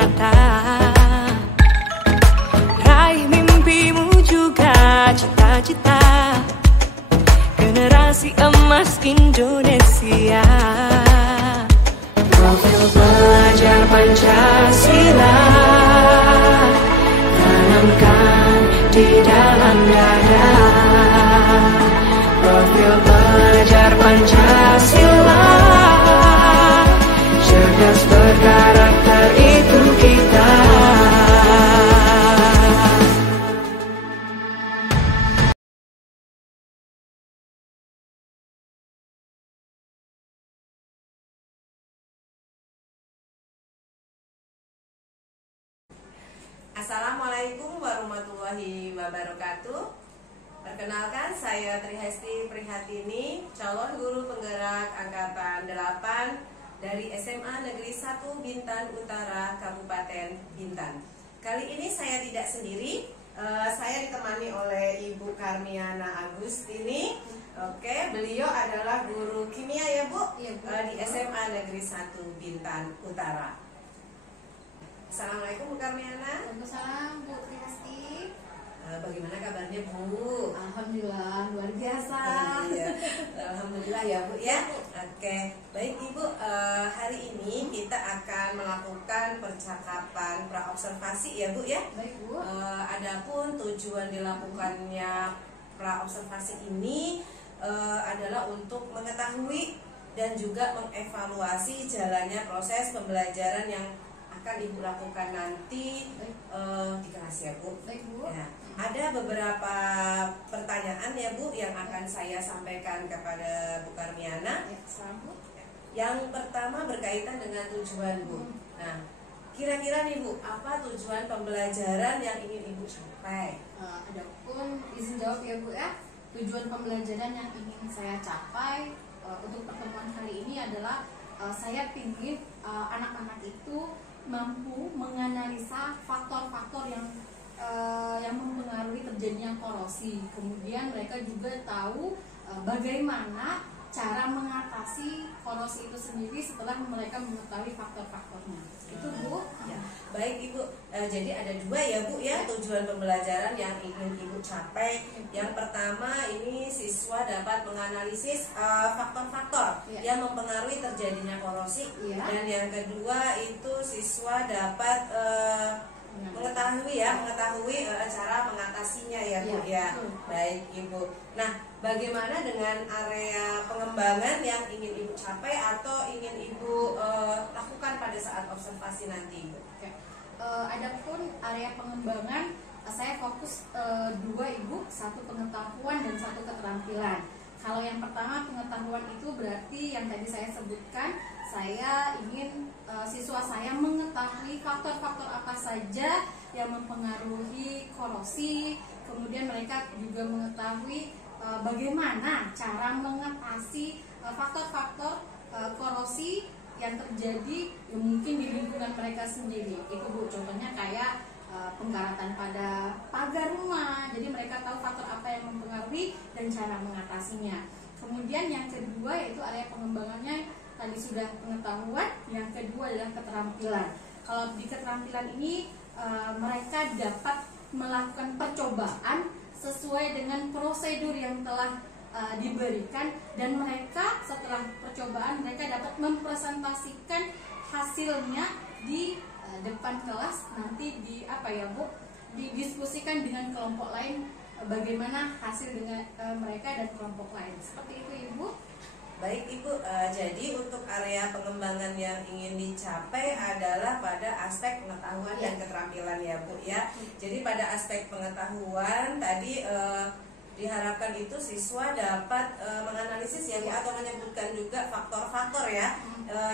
nyata. Raih mimpimu juga cita-cita generasi emas Indonesia. Profil pelajar Pancasila tanamkan di dalam dada. Profil pelajar Pancasila cerdas berkarakter itu kita. Assalamualaikum warahmatullahi wabarakatuh. Perkenalkan, saya Trihesti Prihatini, calon guru penggerak angkatan 8 dari SMA Negeri 1 Bintan Utara, Kabupaten Bintan. Kali ini saya tidak sendiri, saya ditemani oleh Ibu Karmiana Agustini. Oke, beliau adalah guru kimia ya Bu, di SMA Negeri 1 Bintan Utara. Assalamualaikum Bu Karmiana. Waalaikumsalam Bu Trihesti. Bagaimana kabarnya Bu? Alhamdulillah luar biasa. Iya, alhamdulillah ya Bu ya. Oke, baik Ibu. Hari ini kita akan melakukan percakapan praobservasi ya Bu ya. Baik Bu. Adapun tujuan dilakukannya praobservasi ini adalah untuk mengetahui dan juga mengevaluasi jalannya proses pembelajaran yang akan Ibu lakukan nanti di kelas ya Bu. Baik Bu. Ya, ada beberapa pertanyaan ya Bu yang akan saya sampaikan kepada Bu Karmiana. Ya, Bu. Yang pertama berkaitan dengan tujuan Bu. Nah, kira-kira nih Bu, apa tujuan pembelajaran yang ingin Ibu capai? Adapun izin jawab ya Bu ya. Tujuan pembelajaran yang ingin saya capai untuk pertemuan kali ini adalah saya ingin anak-anak itu mampu menganalisa faktor-faktor yang mempengaruhi terjadinya korosi. Kemudian mereka juga tahu bagaimana cara mengatasi korosi itu sendiri setelah mereka mengetahui faktor-faktornya. Itu Bu. Ya, baik Ibu. Jadi ada dua ya Bu ya tujuan pembelajaran yang ingin Ibu capai. Yang pertama ini siswa dapat menganalisis faktor-faktor yang mempengaruhi terjadinya korosi. Dan yang kedua itu siswa dapat mengetahui cara mengatasinya ya Bu ya. Baik Ibu. Nah, bagaimana dengan area pengembangan yang ingin Ibu capai atau ingin Ibu lakukan pada saat observasi nanti Ibu? Adapun area pengembangan saya fokus dua Ibu, satu pengetahuan dan satu keterampilan. Kalau yang pertama pengetahuan itu berarti yang tadi saya sebutkan, saya ingin siswa saya mengetahui faktor-faktor apa saja yang mempengaruhi korosi. Kemudian mereka juga mengetahui bagaimana cara mengatasi faktor-faktor korosi yang terjadi yang mungkin di lingkungan mereka sendiri. Itu Bu, contohnya kayak pengkaratan pada pagar rumah. Jadi mereka tahu faktor apa yang mempengaruhi dan cara mengatasinya. Kemudian yang kedua yaitu area pengembangannya tadi sudah pengetahuan, yang kedua adalah keterampilan. Kalau di keterampilan ini mereka dapat melakukan percobaan sesuai dengan prosedur yang telah diberikan, dan mereka setelah percobaan mereka dapat mempresentasikan hasilnya di depan kelas, nanti didiskusikan dengan kelompok lain bagaimana hasil dengan mereka dan kelompok lain. Seperti itu Ibu. Baik Ibu, jadi untuk area pengembangan yang ingin dicapai adalah pada aspek pengetahuan dan keterampilan ya Bu ya. Jadi pada aspek pengetahuan tadi diharapkan itu siswa dapat menganalisis ya Bu, atau menyebutkan juga faktor-faktor ya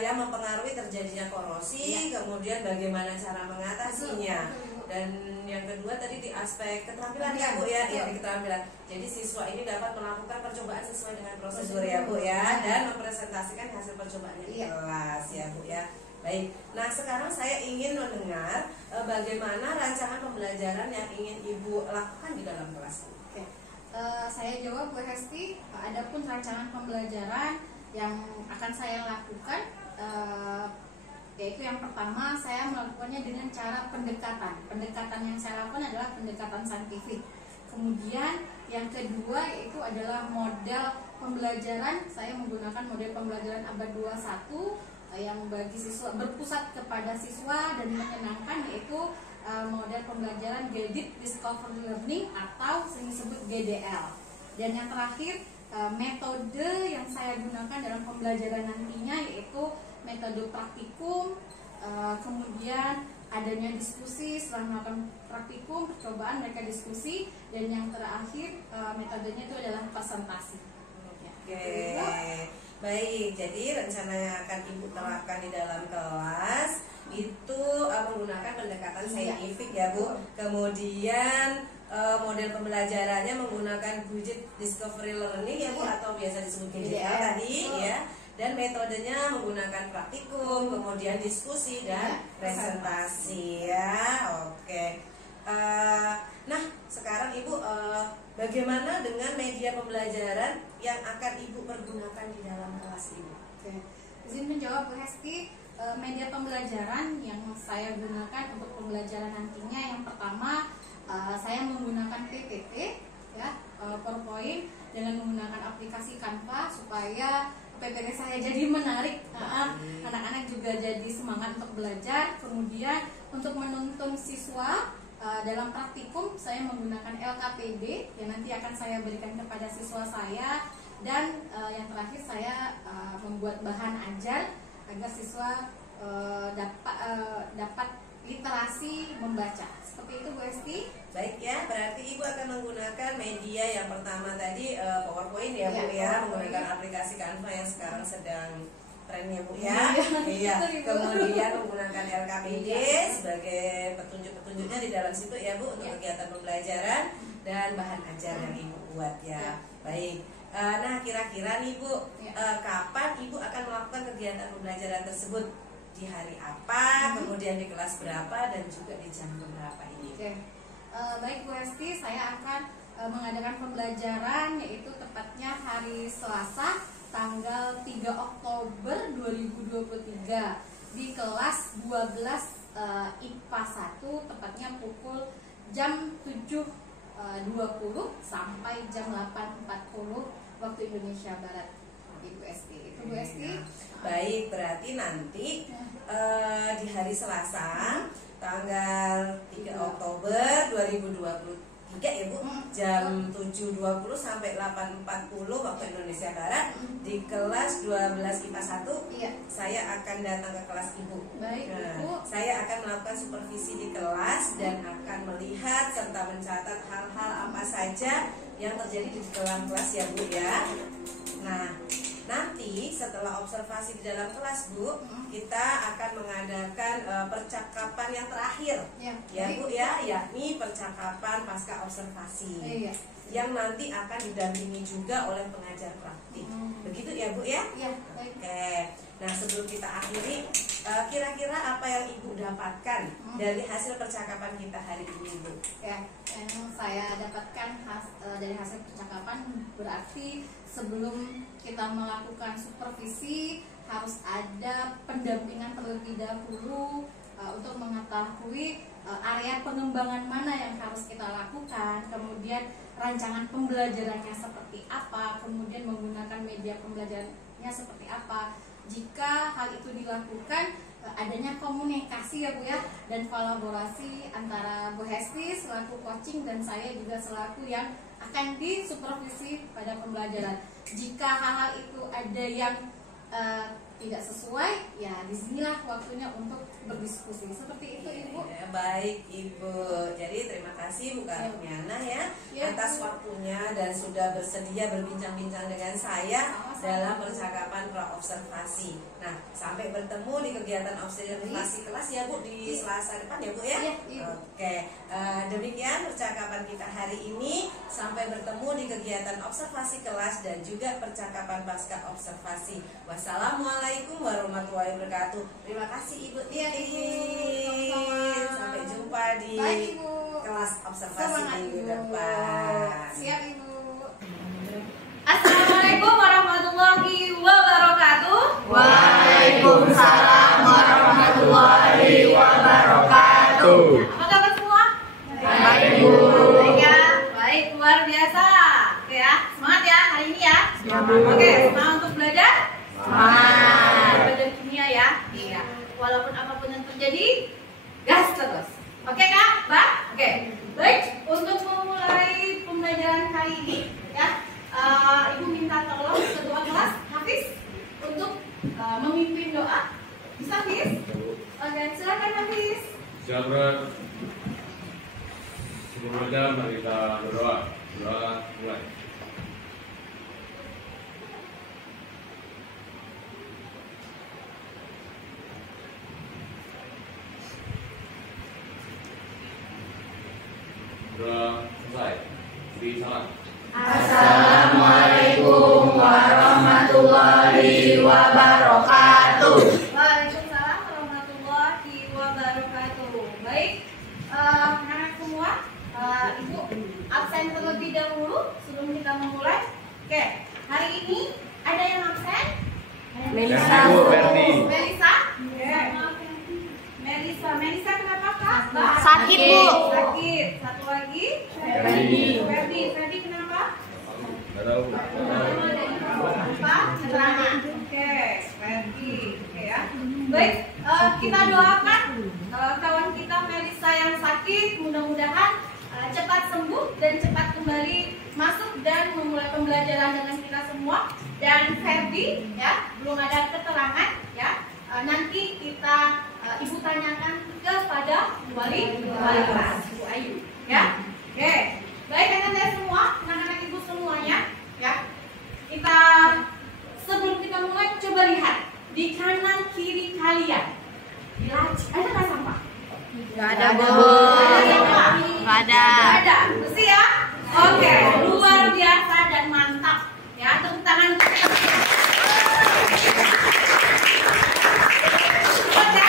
yang mempengaruhi terjadinya korosi, kemudian bagaimana cara mengatasinya. Dan yang kedua tadi di aspek keterampilan ya Bu ya, di keterampilan. Jadi siswa ini dapat melakukan percobaan sesuai dengan prosedur ya Bu ya, dan mempresentasikan hasil percobaannya di kelas ya Bu ya. Baik, nah sekarang saya ingin mendengar bagaimana rancangan pembelajaran yang ingin Ibu lakukan di dalam kelas. Saya jawab Bu Hesti. Adapun rancangan pembelajaran yang akan saya lakukan Yaitu yang pertama, saya melakukannya dengan cara pendekatan. Pendekatan yang saya lakukan adalah pendekatan saintifik. Kemudian yang kedua yaitu adalah model pembelajaran. Saya menggunakan model pembelajaran abad 21 yang bagi siswa, berpusat kepada siswa dan menyenangkan, yaitu model pembelajaran Guided Discovery Learning atau sering disebut GDL. Dan yang terakhir, metode yang saya gunakan dalam pembelajaran nantinya yaitu metode praktikum, kemudian adanya diskusi. Setelah melakukan praktikum, percobaan, mereka diskusi, dan yang terakhir metodenya itu adalah presentasi. Oke, baik. Jadi rencana yang akan Ibu terapkan di dalam kelas itu menggunakan pendekatan saintifik ya Bu. Kemudian model pembelajarannya menggunakan Guided Discovery Learning ya Bu, atau biasa disebut GDL tadi ya. Dan metodenya menggunakan praktikum, kemudian diskusi dan presentasi ya. Oke. Nah, sekarang Ibu bagaimana dengan media pembelajaran yang akan Ibu pergunakan di dalam kelas Ibu? Oke. Izin menjawab Bu Hesti. Media pembelajaran yang saya gunakan untuk pembelajaran nantinya, yang pertama saya menggunakan PPT ya, PowerPoint, dengan menggunakan aplikasi Canva supaya PPT saya jadi menarik, anak-anak juga jadi semangat untuk belajar. Kemudian untuk menuntun siswa dalam praktikum, saya menggunakan LKPD yang nanti akan saya berikan kepada siswa saya. Dan yang terakhir, saya membuat bahan ajar agar siswa dapat literasi membaca. Seperti itu Bu Esti. Baik ya, berarti Ibu akan menggunakan media yang pertama tadi PowerPoint ya Bu ya, menggunakan aplikasi Canva yang sekarang sedang trennya Bu ya. Iya. Kemudian menggunakan LKPD sebagai petunjuk-petunjuknya di dalam situ ya Bu, untuk kegiatan pembelajaran dan bahan ajar yang Ibu buat ya. Baik. Nah, kira-kira nih Bu, kapan Ibu akan melakukan kegiatan pembelajaran tersebut? Di hari apa, kemudian di kelas berapa, dan juga di jam berapa ini? Oke. Baik Bu Hesti, saya akan mengadakan pembelajaran yaitu tepatnya hari Selasa tanggal 3 Oktober 2023 di kelas 12 IPA 1, tepatnya pukul jam 7.20 sampai jam 8.40 waktu Indonesia Barat. Ibu Esti. Itu Bu Esti. Baik, berarti nanti di hari Selasa tanggal 3 Oktober 2023 ya Bu, jam 7.20 sampai 8.40 waktu Indonesia Barat di kelas 12 IPA 1. Iya. Saya akan datang ke kelas Ibu. Baik, Ibu. Saya akan melakukan supervisi di kelas dan akan melihat serta mencatat hal-hal apa saja yang terjadi di dalam kelas ya Bu ya. Nah, nanti setelah observasi di dalam kelas Bu, kita akan mengadakan percakapan yang terakhir ya Bu ya, yakni percakapan pasca observasi yang nanti akan didampingi juga oleh pengajar praktik. Begitu ya Bu ya? Iya, baik. Oke. Nah, sebelum kita akhiri, kira-kira apa yang Ibu dapatkan dari hasil percakapan kita hari ini Bu? Ya, yang saya dapatkan dari hasil percakapan berarti sebelum kita melakukan supervisi harus ada pendampingan terlebih dahulu untuk mengetahui area pengembangan mana yang harus kita lakukan, kemudian rancangan pembelajarannya seperti apa, kemudian menggunakan media pembelajarannya seperti apa. Jika hal itu dilakukan, adanya komunikasi ya Bu ya, dan kolaborasi antara Bu Hesti selaku coaching dan saya juga selaku yang akan disupervisi pada pembelajaran. Jika hal-hal itu ada yang tidak sesuai, ya disinilah waktunya untuk berdiskusi. Seperti itu Ibu. Baik Ibu. Jadi terima kasih Bu Karmiana ya atas waktunya dan sudah bersedia berbincang-bincang dengan saya dalam percakapan pra-observasi. Nah, sampai bertemu di kegiatan observasi kelas ya Bu di Selasa depan ya Bu ya. Oke, demikian percakapan kita hari ini. Sampai bertemu di kegiatan observasi kelas dan juga percakapan pasca observasi. Wassalamualaikum warahmatullahi wabarakatuh. Terima kasih Ibu Titin. Sampai jumpa di kelas observasi minggu depan. Siap Ibu. Assalamualaikum warahmatullahi wabarakatuh. Waalaikumsalam warahmatullahi silakan Hafiz. Siap, Bro. Sebelum jam mari kita berdoa. Doa mulai. Doa selesai. Beri salam. Assalamualaikum warahmatullahi wabarakatuh. Waalaikumsalam warahmatullahi wabarakatuh. Baik, anak-anak semua, Ibu absen terlebih dahulu sebelum kita memulai. Oke, hari ini ada yang absen? Melisa. Melisa? Melisa kenapa Kak? Sakit, Bu. Sakit. Satu lagi? Ferdi kenapa? Enggak tahu. Apa? Keterangan. Oke, Ferdi. Oke ya. Baik, kita doakan kawan kita Melisa yang sakit, mudah-mudahan cepat sembuh dan cepat kembali masuk dan memulai pembelajaran dengan kita semua. Dan Ferdi ya, belum ada keterangan ya. Nanti kita Ibu tanyakan kepada wali kelas Bu Ayu ya. Oke. Baik anak-anak semua, anak-anak Ibu semuanya ya. Kita sebelum kita mulai coba lihat di kanan kiri kalian. Di laci ada nggak sampah? Nggak ada, Bu. Nggak ada. Bersih ya? Oke, luar biasa dan mantap. Ya, tepuk tangan. Oke,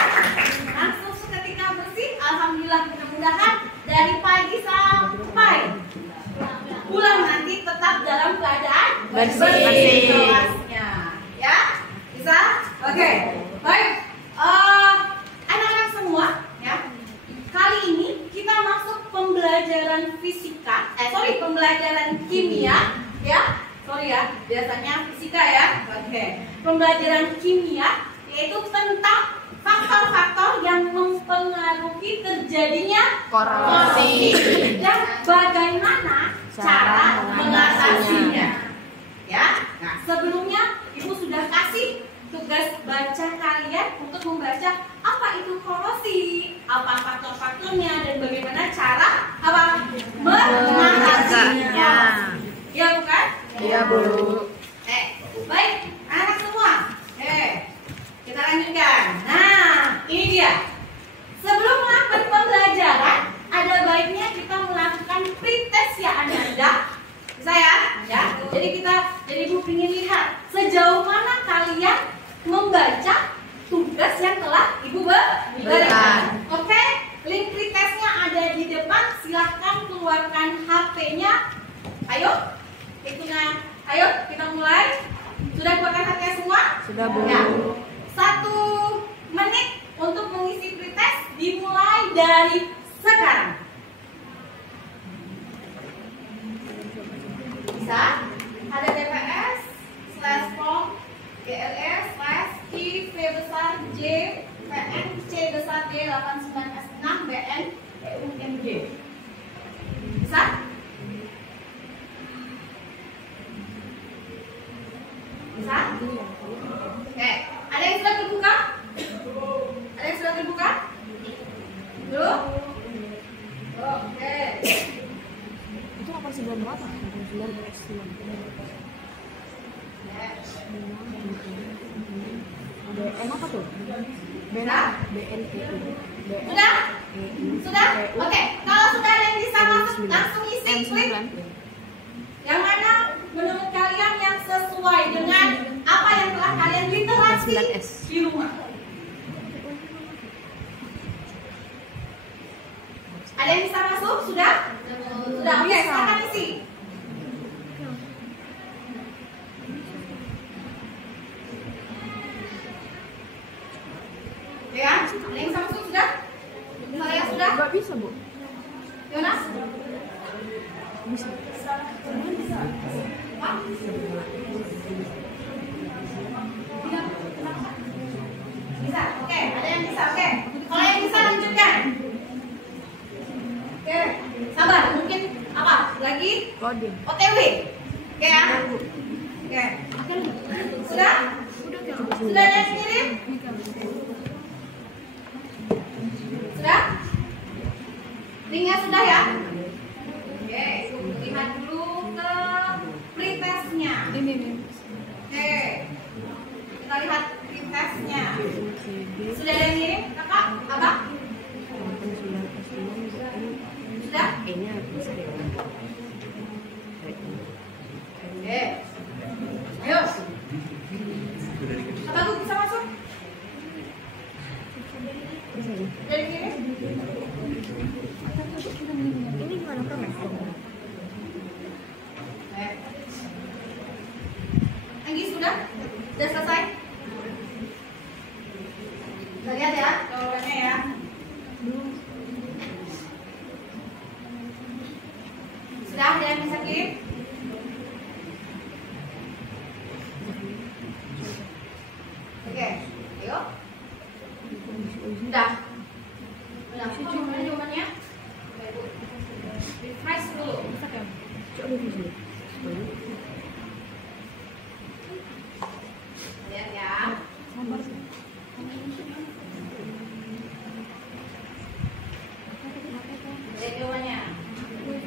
langsung seketika bersih. Alhamdulillah, mudah-mudahan dari pagi sampai pulang nanti tetap dalam keadaan Bersih. kelasnya. Ya, bisa? Oke, baik. Anak-anak semua, ya. Kali ini kita masuk pembelajaran pembelajaran kimia, ya. Sorry ya, biasanya fisika ya. Oke. Pembelajaran kimia yaitu tentang faktor-faktor yang mempengaruhi terjadinya korupsi dan bagaimana cara mengatasinya. Ya. Nah, sebelumnya Ibu sudah kasih tugas baca kalian untuk membaca apa itu korosi, apa faktor-faktornya dan bagaimana cara mengatasinya. Ya bukan? Iya, Bu. Baik, anak semua. Kita lanjutkan. Nah, ini dia. Sebelum melakukan pembelajaran, ada baiknya kita melakukan pretest ya anak-anak. Bisa ya? Ya. Jadi Ibu ingin lihat sejauh mana kalian membaca tugas yang telah Ibu berikan. Oke, link pretestnya ada di depan. Silahkan keluarkan HP-nya. Ayo, ayo kita mulai. Sudah keluarkan HP-nya semua? Sudah, Bu. Ya. 1 menit untuk mengisi pretest dimulai dari sekarang. Bisa? Ada TPS /form GLS/Q V besar J PN C besar D 89S6 BN EUMG. Bisa? Bisa? Oke, ada yang sudah terbuka? Ada yang sudah terbuka? Belum? Oke. Itu 89 berapa? 89 S. BN apa tuh? Sudah? BN itu. Sudah? Sudah? Oke, kalau sudah ada yang bisa masuk, langsung isi klik. Yang mana menurut kalian yang sesuai dengan apa yang telah kalian literasi di rumah? Ada yang bisa masuk? Sudah? Sudah, oke, silakan isi. Ya, ada yang bisa masuk? Sudah? Saya sudah? Nggak bisa, Bu. Yonas? Bisa. Pak? Bisa, oke, ada yang bisa, oke. Kalau yang bisa lanjutkan. Oke, sabar, mungkin apa? Lagi? Coding. OTW. Oke ya? Oke. Sudah? Sudah ada yang kirim? Briefingnya sudah ya? Oke, lihat dulu ke pretestnya. Ini. Oke, kita lihat pretestnya. Sudah ada yang ngirim, kakak, abang? Sudah? Kayaknya bisa deh. Oke, ayo. Apa tuh bisa masuk? Bisa ya? Dari kiri? Ini gimana promes? Anggi sudah? Sudah selesai? Kita lihat ya jawabannya ya. Sudah ada yang bisa kirim? Oke, ayo. Sudah. Sudah, gimana jawabannya? Oke, Bu. Refresh dulu. Coba di sini. Lihat ya. Sabar. Lihat jawabannya.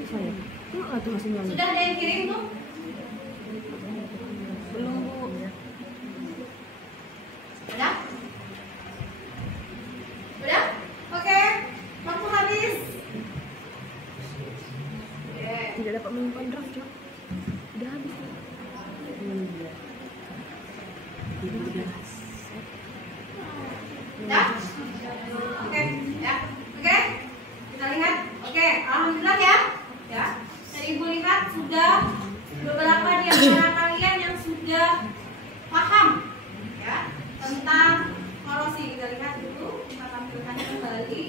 Bisa ya? Kok nggak tuh masih nyala? Sudah ada yang kirim tuh? Belum, Bu. Udah? Udah? Oke. Waktu habis. Oke. Tidak dapat menyimpan draft, Cok. Udah habis. Udah? Oke, ya. Oke. Kita lihat. Oke, alhamdulillah ya. Ya. Dan Ibu lihat sudah beberapa di antara kalian yang sudah paham ya tentang korosi. Kita lihat dulu, kita tampilkan kembali.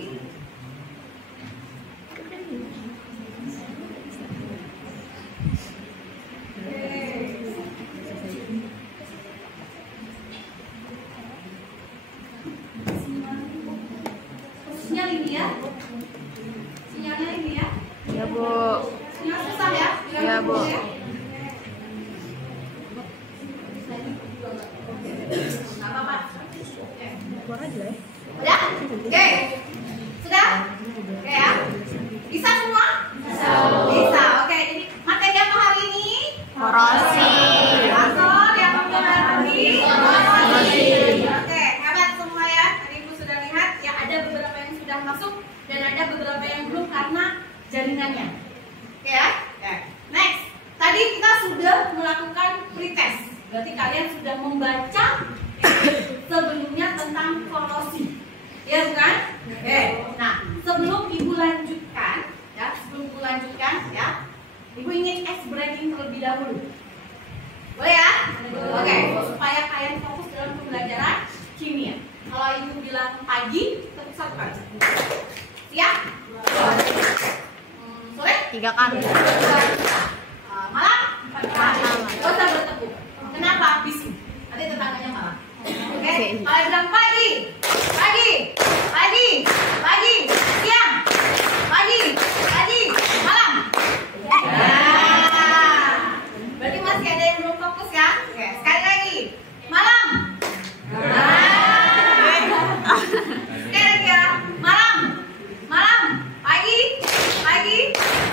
Khususnya linear. Sinyalnya linear. Ya, Bu. Sinyal susah ya? Ya, Bu. Nggak apa-apa. Keluar aja ya. Udah? Oke. Sudah? Oke ya. Bisa semua? Bisa. Oke, jadi materi apa hari ini? Korosi. Asal yang mempengaruhi korosi. Oke, hebat semua ya. Tadi Ibu sudah lihat ya, ada beberapa yang sudah masuk dan ada beberapa yang belum karena jaringannya. Oke ya? Oke. Next. Tadi kita sudah melakukan pretest. Berarti kalian sudah membaca sebelumnya tentang korosi. Ya bukan? Oke. Nah, sebelum Ibu lanjutkan ya, Ibu ingin ice breaking terlebih dahulu. Boleh ya? Oke, supaya kalian fokus dalam pembelajaran kimia. Kalau Ibu bilang pagi, tepuk satu kali. Siap? Sore? 3 kali. Malam? 4 kali. Gak usah bertepuk. Kenapa? Bising. Nanti tetangganya marah. Oke? Kalau bilang pagi, siang, malam. Berarti masih ada yang belum fokus ya? Oke, sekali lagi. Malam. Sekali lagi ya. Malam, pagi,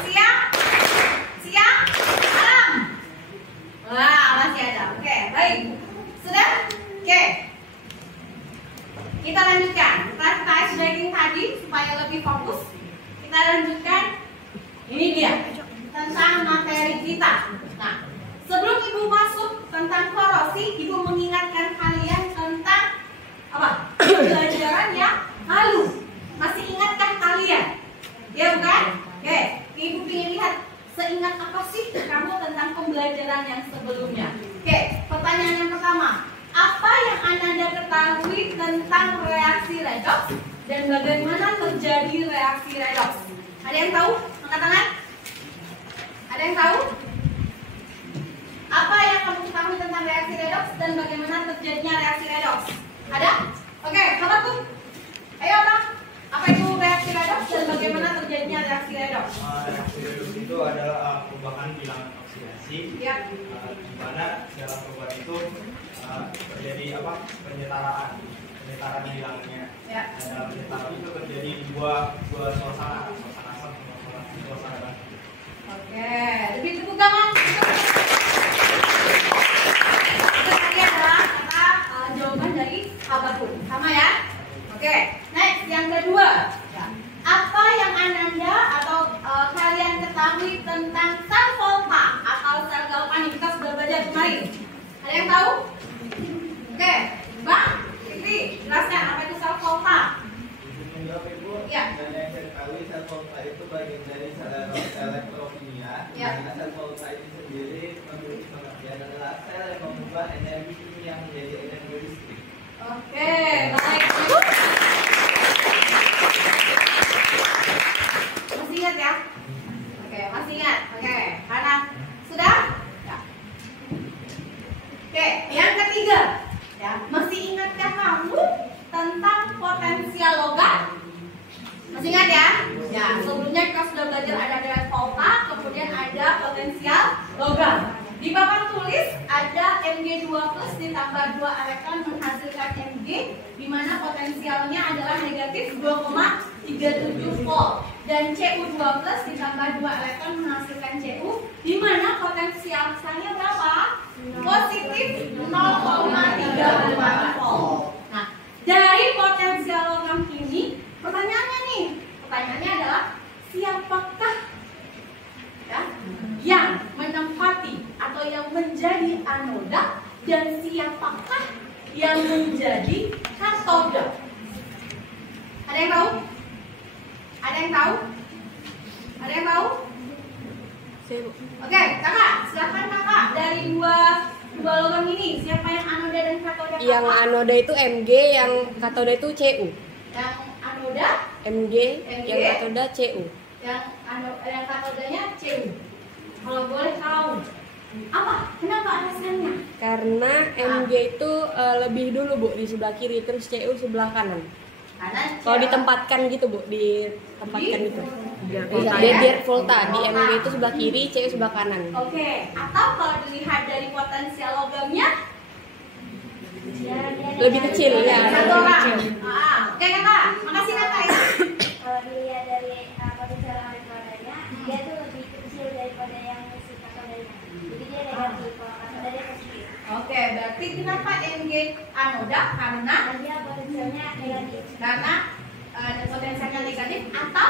siang, malam. Wah, masih ada. Oke, baik. Sudah? Oke. Kita lanjutkan. Kita ice breaking tadi supaya lebih fokus. Kita lanjutkan. Ini dia tentang materi kita. Nah, sebelum Ibu masuk tentang korosi, Ibu mengingatkan kalian tentang apa? Pembelajaran yang lalu. Masih ingatkah kalian? Ya bukan? Oke, Ibu ingin lihat seingat apa sih kamu tentang pembelajaran yang sebelumnya. Oke, pertanyaan yang pertama. Apa yang Anda ketahui tentang reaksi redoks dan bagaimana terjadi reaksi redoks? Ada yang tahu? Angkat tangan. Ada yang tahu? Apa yang kamu ketahui tentang reaksi redoks dan bagaimana terjadinya reaksi redoks? Ada? Oke, sahabat tuh. Ayo Bang. Apa itu reaksi redoks dan bagaimana terjadinya reaksi redoks? Reaksi redoks itu adalah perubahan bilangan oksidasi. Ya. Di mana dalam perubahan itu terjadi penyetaraan bilangnya. Ya. Dalam penyetaraan itu terjadi dua suasana asam Oke, lebih tepuk tangan. Itu tadi adalah kata jawaban dari Habakuk. Sama ya? Oke, next yang kedua. Apa yang Ananda atau kalian ketahui tentang sel volta atau sel galvanik? Kita sudah belajar kemarin. Ada yang tahu? Oke, Bang, Fitri, jelaskan apa itu sel volta? Menjawab Ibu, Ya. dan yang saya ketahui sel volta itu bagian dari sel elektrokimia. Ya. Karena sel volta itu sendiri memiliki pengertian adalah sel yang mengubah energi kimia menjadi energi listrik. Oke, baik. Masih ingat ya? Oke, masih ingat. Oke, karena sudah? Ya. Oke, yang ketiga. Ya, masih ingatkah kamu tentang potensial logam? Masih ingat ya? Ya, sebelumnya kita sudah belajar ada volta, kemudian ada potensial logam. Di papan tulis ada Mg2+ ditambah 2 elektron menghasilkan Mg, di mana potensialnya adalah negatif 2,37 volt. Dan Cu2+ ditambah 2 elektron menghasilkan Cu, di mana potensialnya berapa? Positif 0,34 volt. Nah, dari potensial logam ini, pertanyaannya adalah siapakah ya, yang menempati atau yang menjadi anoda dan siapakah yang menjadi katoda? Ada yang tahu? Ada yang tahu? Ada yang tahu? Oke, kakak, silakan kakak dari dua logam ini siapa yang anoda dan katoda? Yang anoda itu Mg, yang katoda itu Cu. Yang anoda, Mg, yang katoda Cu. yang katodanya Cu. Kalau boleh tahu, apa? Kenapa alasannya? Karena Mg itu lebih dulu Bu di sebelah kiri, terus Cu sebelah kanan. Karena Kalau ditempatkan gitu Bu, ditempatkan gitu. Biar Biar volta di Mg itu sebelah kiri, Cu sebelah kanan. Oke, atau kalau dilihat dari potensial logamnya Lebih kecil ya. satu orang. Oke kakak, makasih kakak ya. Kalau dilihat dari potensial elektronnya, dia tuh lebih kecil daripada yang si katodanya. Jadi dia negatif, kalau katoda dia positif. Oke, berarti kenapa Mg anoda? Karena Dia potensialnya negatif. karena ada potensialnya negatif atau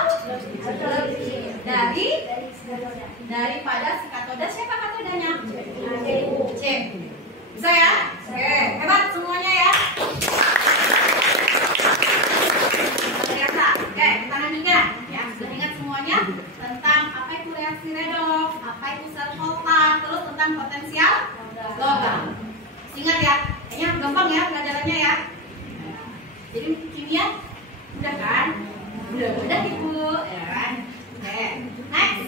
lebih kecil Dari si katoda. daripada si katoda. Siapa katodanya? C. Bisa ya? Oke, hebat semuanya ya. Biasa. Oke, kita ingat ya. Sudah ingat semuanya tentang apa itu reaksi redox, apa itu sel volta, terus tentang potensial logam. Ingat ya, kayaknya gampang ya pelajarannya ya. Jadi kimia udah kan? Udah Ibu, ya kan? Oke, next.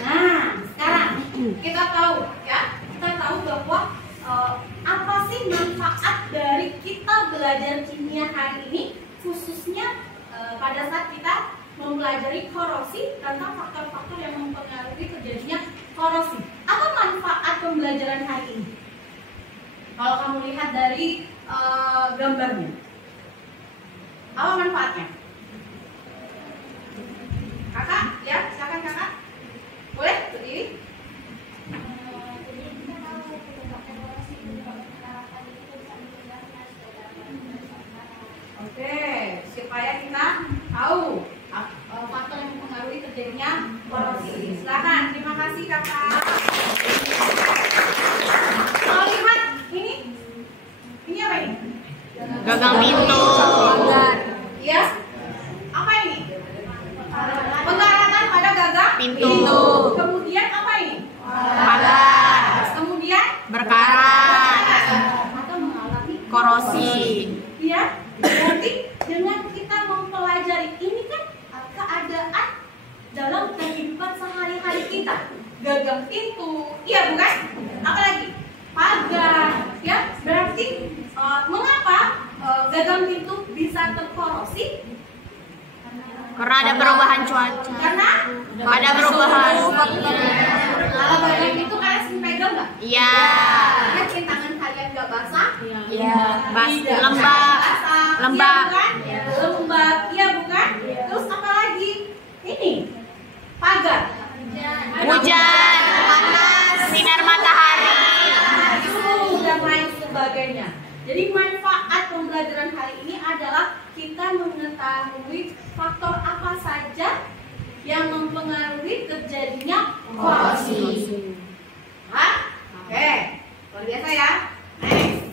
Nah, sekarang kita tahu ya, bahwa apa sih manfaat dari kita belajar kimia hari ini, khususnya pada saat kita mempelajari korosi tentang faktor-faktor yang mempengaruhi terjadinya korosi. Apa manfaat pembelajaran hari ini? Kalau kamu lihat dari gambarnya, apa manfaatnya? Kakak, ya, silakan kakak. Boleh berdiri? Jadi kita tahu penyebabkan korosi, penyebabkan penerapan itu bisa menyebabkan Oke, supaya kita tahu faktor yang mempengaruhi terjadinya korosi. Silakan, terima kasih kakak. Kalau lihat ini apa ini? Gagang pintu. Iya. Apa ini? Pendaratan pada gagang Pintu. Kemudian apa ini? Pagar. Kemudian Berkarat. atau mengalami Korosi. ya. Berarti dengan kita mempelajari ini kan keadaan dalam kehidupan sehari-hari kita. Gagang pintu, iya bukan? Apalagi pagar, ya. Berarti mengapa gagang pintu bisa terkorosi? Karena ada perubahan cuaca. Karena Ada perubahan. kalau gagang pintu kalian sering pegang nggak? Iya. Yakin tangan kalian nggak basah? Iya. Tidak Lembab. basah. Lembab. Iya bukan? Lembab, iya bukan? Terus apa lagi? Ini pagar. mengetahui faktor apa saja yang mempengaruhi terjadinya korosi. Hah? Oke, luar biasa ya. Next.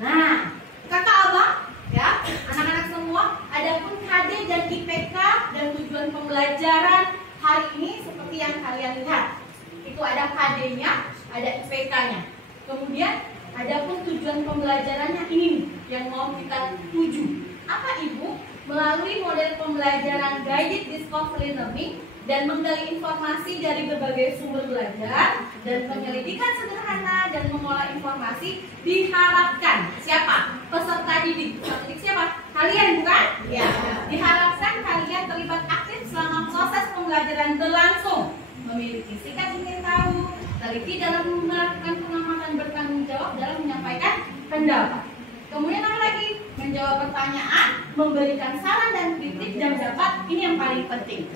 Nah, kakak abang, ya, anak-anak semua, adapun KD dan IPK dan tujuan pembelajaran hari ini seperti yang kalian lihat. Itu ada KD-nya, ada IPK-nya. Kemudian adapun tujuan pembelajarannya ini yang mau kita tuju. Apa Ibu? Melalui model pembelajaran guided discovery learning dan menggali informasi dari berbagai sumber belajar dan penyelidikan sederhana dan mengolah informasi diharapkan siapa? Peserta didik. Peserta didik siapa? Kalian bukan? Ya. Diharapkan kalian terlibat aktif selama proses pembelajaran berlangsung, memiliki sikap ingin tahu, teliti dalam melakukan pengamatan, bertanggung jawab dalam menyampaikan pendapat. Kemudian apa lagi? Menjawab pertanyaan, memberikan saran dan kritik, dan dapat, ini yang paling penting,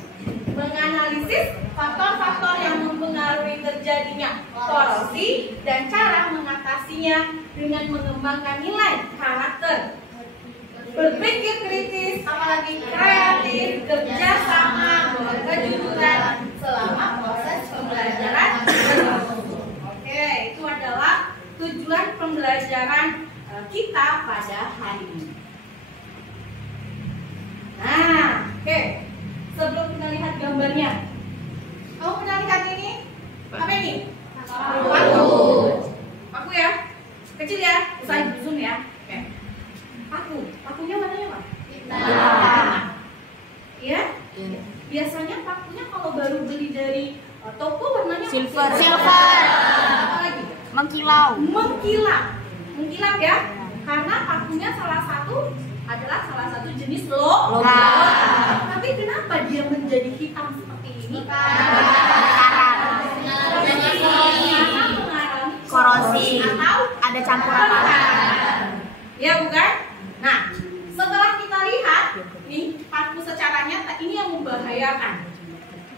menganalisis faktor-faktor yang mempengaruhi terjadinya korosi dan cara mengatasinya dengan mengembangkan nilai karakter, berpikir kritis, apalagi kreatif, kerjasama, berkejujuran selama proses pembelajaran berlangsung. Oke, itu adalah tujuan pembelajaran kita pada hari ini. Nah, oke. Sebelum kita lihat gambarnya, kamu pernah lihat ini? Apa ini? Paku. Paku ya? Kecil ya? Saya zoom ya. Oke. Paku. Pakunya warnanya apa? Hitam. Ya? Biasanya pakunya kalau baru beli dari toko warnanya Silver. Apa lagi? Mengkilau. Mengkilap ya, karena pakunya adalah salah satu jenis logam. Tapi kenapa dia menjadi hitam seperti ini? Karena mengalami Korosi. atau Ada campuran ya bukan? Nah, setelah kita lihat nih paku secara nyata ini yang membahayakan.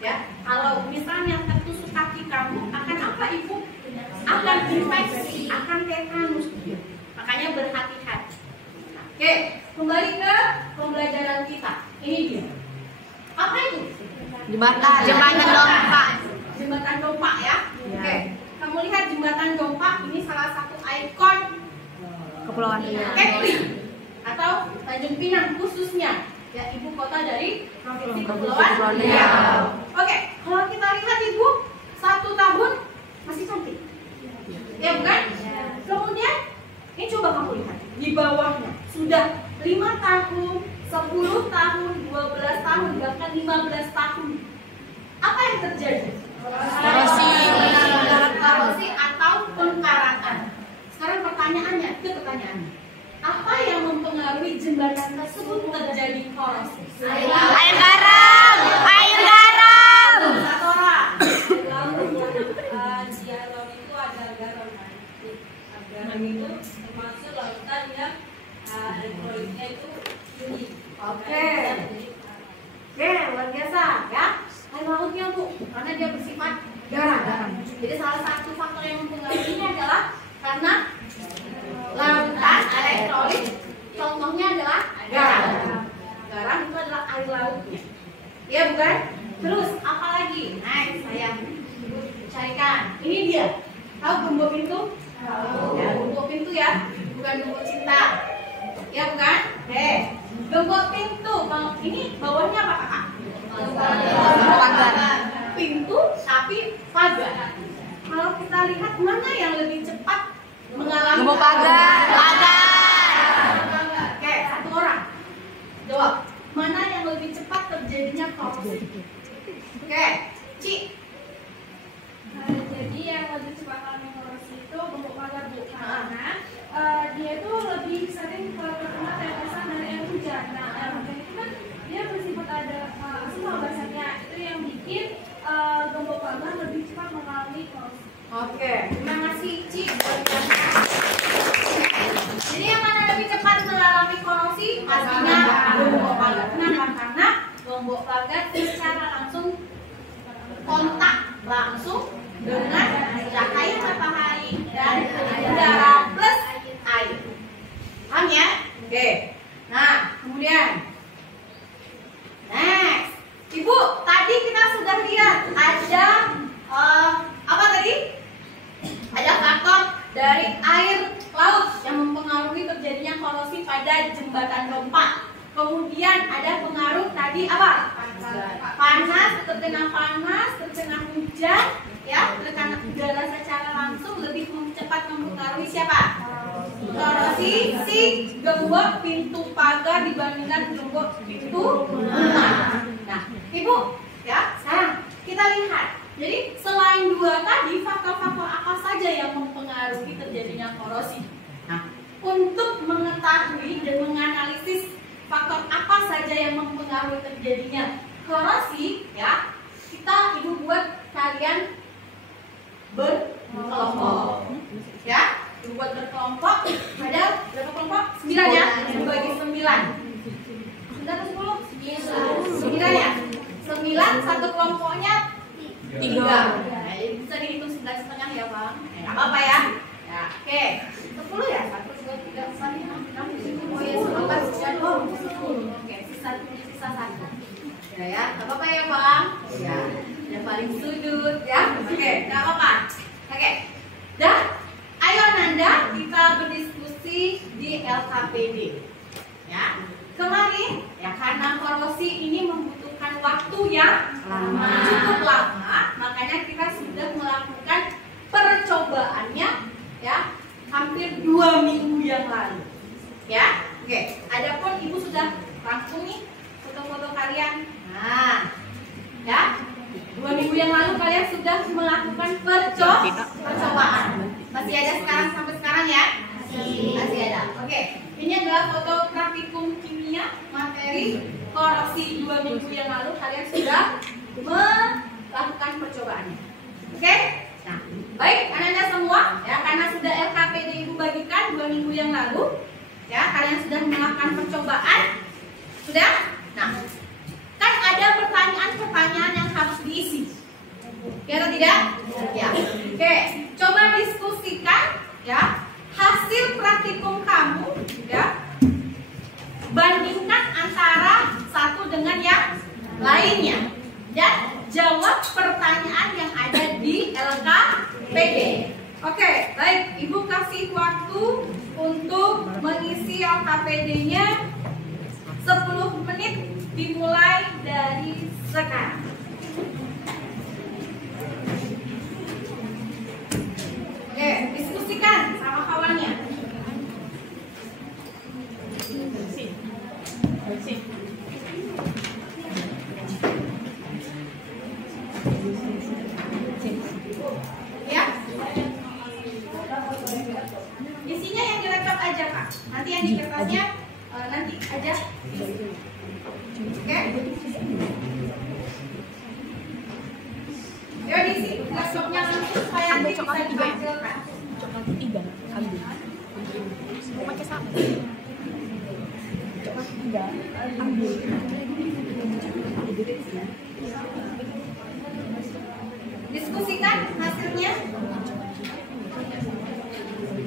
Ya, kalau misalnya tertusuk kaki kamu akan apa Ibu? Akan infeksi, akan tetanus. Makanya berhati-hati. Oke, kembali ke pembelajaran kita. Ini dia. Apa itu? Jembatan Dompa. Jembatan Dompa ya. Oke, kamu lihat jembatan Dompa ini salah satu ikon Kepulauan Riau. Kepri atau Tanjung Pinang khususnya, ya ibu kota dari provinsi Kepulauan Riau. Oke, kalau kita lihat Ibu, 1 tahun masih cantik. Ya bukan? Kemudian ini coba kamu lihat di bawahnya sudah 5 tahun, 10 tahun, 12 tahun, bahkan 15 tahun. Apa yang terjadi? Korosi atau pengkaratan. Sekarang pertanyaannya, apa yang mempengaruhi jembatan tersebut terjadi korosi? Air garam. Air garam. Satu orang. Dia laut itu ada garam kan? Garam itu termasuk lautan yang elektrolitnya itu tinggi. Oke, luar biasa ya. Air lautnya Bu, karena dia bersifat garam. Jadi salah satu faktor yang mempengaruhinya adalah karena lautan elektrolit. Contohnya adalah garam. Garam itu adalah air lautnya. Ya bukan? Terus apa lagi? Nah, saya carikan. Ini dia. Tahu gembok pintu? Ya, gembok pintu ya, bukan gembok cinta. Ya bukan? Gembok pintu. Kalau ini bawahnya apa Kakak? Pagar. Pintu tapi pagar. Kalau kita lihat mana yang lebih cepat mengalami Gembok pagar. Oke, 1 orang. Jawab. Mana yang lebih cepat terjadinya korosi? Oke, Ci. Jadi yang lebih cepat mengalami korosi itu gembok pagar Bu, karena dia itu lebih sering terkena tetesan dari air hujan. Nah, air hujan itu kan dia bersifat ada semua basahnya, itu yang bikin gembok pagar lebih cepat mengalami korosi. Oke, terima kasih Ci. Jadi yang mana lebih cepat mengalami korosi? Pastinya gembok pagar. Kenapa? Karena gembok pagar secara langsung kontak langsung dengan cahaya matahari dan udara plus air. Paham ya? Oke. Nah, kemudian lihat ada apa tadi? Ada faktor dari air laut yang mempengaruhi terjadinya korosi pada jembatan gempa. Kemudian ada pengaruh tadi apa? Panas, terkena hujan, ya, terkena udara secara langsung lebih cepat mempengaruhi siapa? Korosi si gembok pintu pagar dibandingkan gembok pintu rumah. Nah, Ibu, ya, sekarang kita lihat. Jadi selain dua tadi, faktor-faktor apa saja yang mempengaruhi terjadinya korosi? Nah, untuk mengetahui dan menganalisis faktor apa saja yang mempengaruhi terjadinya korosi, ya, Ibu buat kalian berkelompok, ya. Ibu buat berkelompok. Ada berapa kelompok? 9 ya. Dibagi 9. 9 atau 10? 9 ya. 9 satu kelompoknya 3. Nah, bisa dihitung 9,5 ya, Bang. Enggak apa-apa ya. Ya, oke. 10 ya. 1 2 3 4 5 6 7. Oh ya, 10. Oke, sisa 1. Ya, enggak apa-apa ya, Bang. Ya. Yang paling sudut ya. Oke, enggak apa-apa. Oke. Dah. Ayo Nanda, kita berdiskusi di LKPD. Ya. Kemarin ya, karena korosi ini membutuhkan waktu yang cukup lama, makanya kita sudah melakukan percobaannya ya hampir 2 minggu yang lalu. Ya, oke. Adapun Ibu sudah rangkum nih foto-foto kalian. Nah, ya 2 minggu yang lalu kalian sudah melakukan percobaan. Masih ada sekarang sampai sekarang ya? Masih ada. Oke. Ini adalah foto praktikum kimia materi korosi 2 minggu yang lalu kalian sudah melakukan percobaannya. Oke? Nah, baik anak-anak semua ya, karena sudah LKPD Ibu bagikan 2 minggu yang lalu ya, kalian sudah melakukan percobaan. Sudah? Nah, kan ada pertanyaan-pertanyaan yang harus diisi. Ya atau tidak? Ya. Oke, coba diskusikan ya hasil praktikum kamu ya. Bandingkan antara satu dengan yang lainnya dan jawab pertanyaan yang ada di LKPD. Oke, baik, Ibu kasih waktu untuk mengisi LKPD-nya 10 menit dimulai dari sekarang. Oke, diskusikan sama kawannya. Ya. Isinya yang di laptop aja, Kak. Nanti yang di kertasnya nanti aja. Oke. Yuk diisi laptopnya langsung supaya nanti bisa dihasilkan. Coklat 3 ambil. Pakai sapu. Coklat 3 ambil. Diskusikan hasilnya.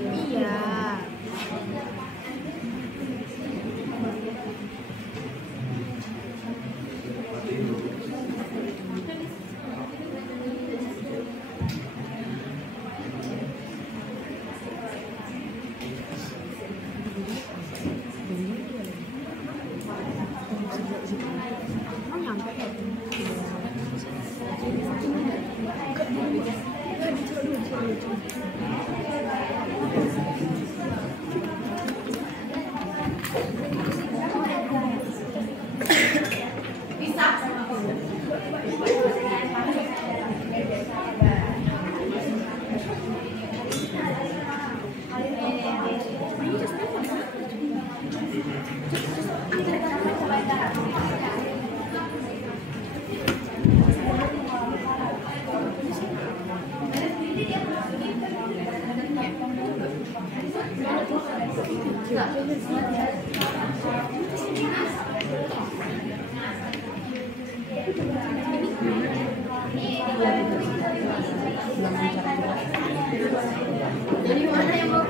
Iya. Jadi mana yang mau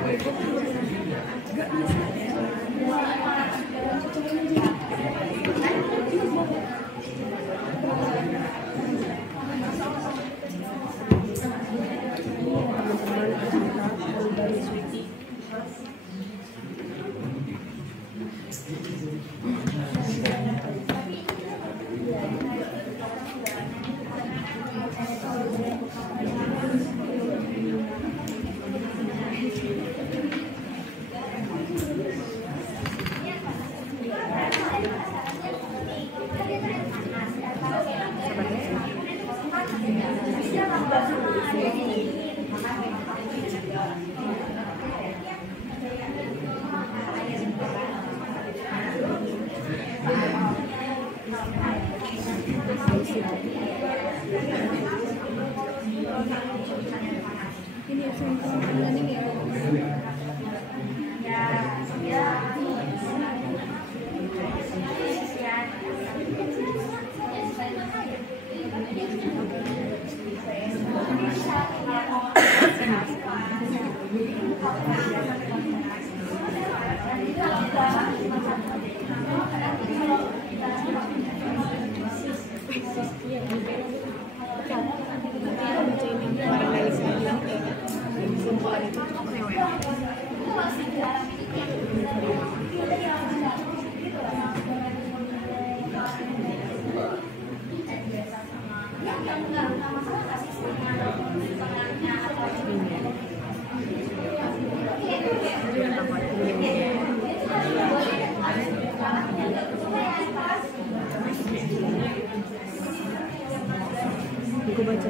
Aku baca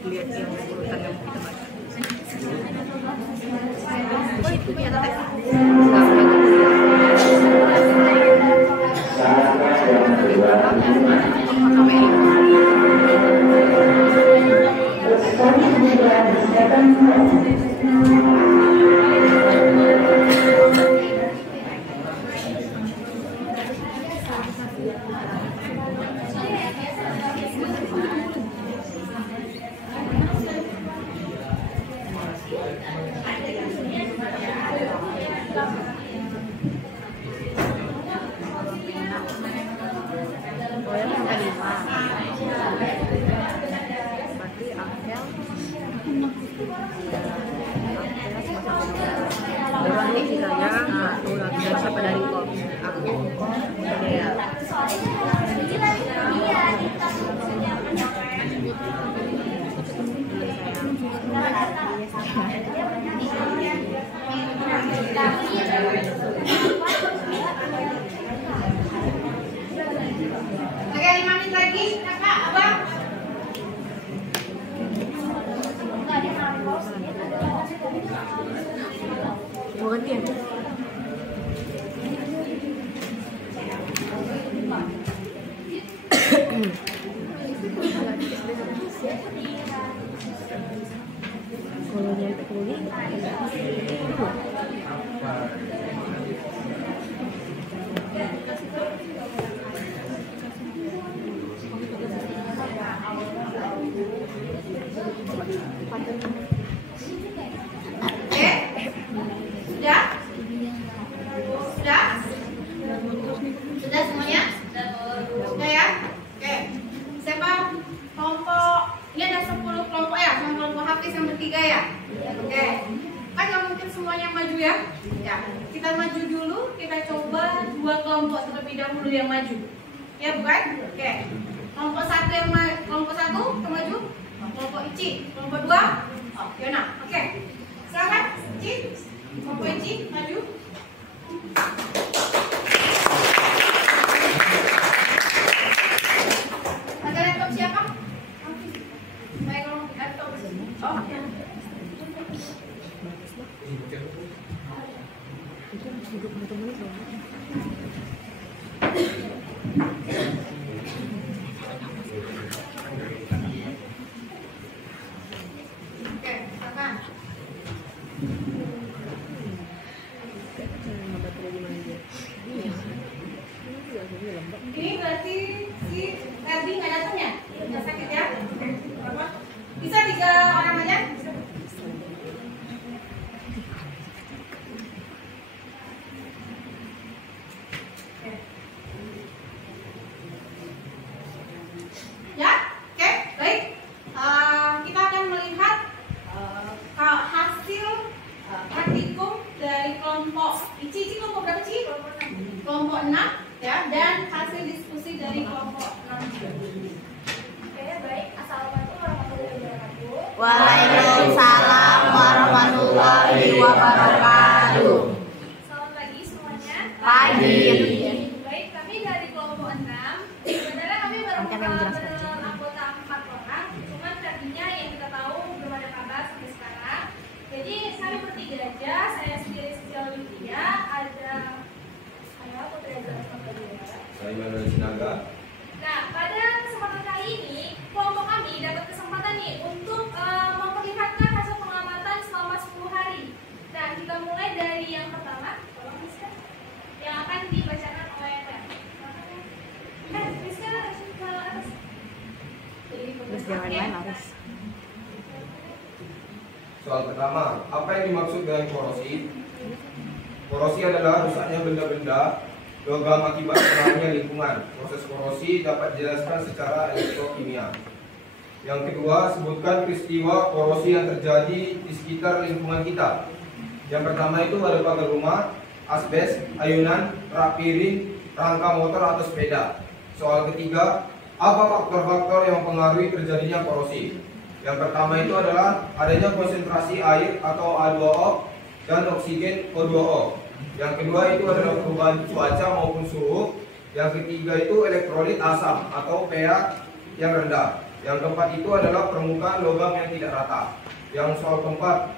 aku lihat yang urutan yang kita baca. Di situ ya siapa dari kok? Aku ya. Oke, 5 menit lagi, kakak, abang. Bukan dia. Kalau nyari teknologi Sudah semuanya? Sudah ya? Oke. Siapa kelompok? Ini ada 10 kelompok ya, sama kelompok Hafiz yang bertiga ya? Oke. Kan nggak mungkin semuanya maju ya? Ya. Kita maju dulu, kita coba 2 kelompok terlebih dahulu yang maju. Ya bukan? Oke. Kelompok 1 yang kelompok 1 kita maju. Kelompok Ici. Kelompok 2 Yona. Oke. Silakan Ici. Kelompok Ici maju. Ada laptop siapa? Saya kalau laptop. Oh. Oke, silakan. baterai di mana dia? Ini berarti si Ferdi nggak datang ya? Nggak sakit ya? Apa? Bisa 3 orang aja? Ya, oke, baik. Kita akan melihat hasil praktikum dari kelompok Ici kelompok berapa Ci? Kelompok 6 ya, dan hasil diskusi dari kelompok 6 juga. Oke, baik. Assalamualaikum warahmatullahi wabarakatuh. Waalaikumsalam warahmatullahi wabarakatuh. Selamat pagi semuanya. Pagi. Baik, kami dari kelompok 6. Sebenarnya kami baru anggota 4 orang, cuman tadinya yang kita tahu belum ada kabar sampai sekarang. Jadi kami bertiga aja, saya sendiri Sisil Lydia, ada saya Putri Azhar Samaria. Saya Manuel Sinaga. Nah, pada kesempatan kali ini, kelompok kami dapat kesempatan nih untuk memperlihatkan hasil pengamatan selama 10 hari. Nah, kita mulai dari yang pertama, tolong Rizka, yang akan dibacakan oleh Rizka, ke atas. Terus jangan main harus. Soal pertama, apa yang dimaksud dengan korosi? Korosi adalah rusaknya benda-benda logam akibat pengaruhnya lingkungan. Proses korosi dapat dijelaskan secara elektrokimia. Yang kedua, sebutkan peristiwa korosi yang terjadi di sekitar lingkungan kita. Yang pertama itu ada pagar rumah, asbes, ayunan, rak piring, rangka motor atau sepeda. Soal ketiga, apa faktor-faktor yang mempengaruhi terjadinya korosi? Yang pertama itu adalah adanya konsentrasi air atau A2O dan oksigen O2O. Yang kedua itu adalah perubahan cuaca maupun suhu. Yang ketiga itu elektrolit asam atau pH yang rendah. Yang keempat itu adalah permukaan logam yang tidak rata. Yang soal keempat,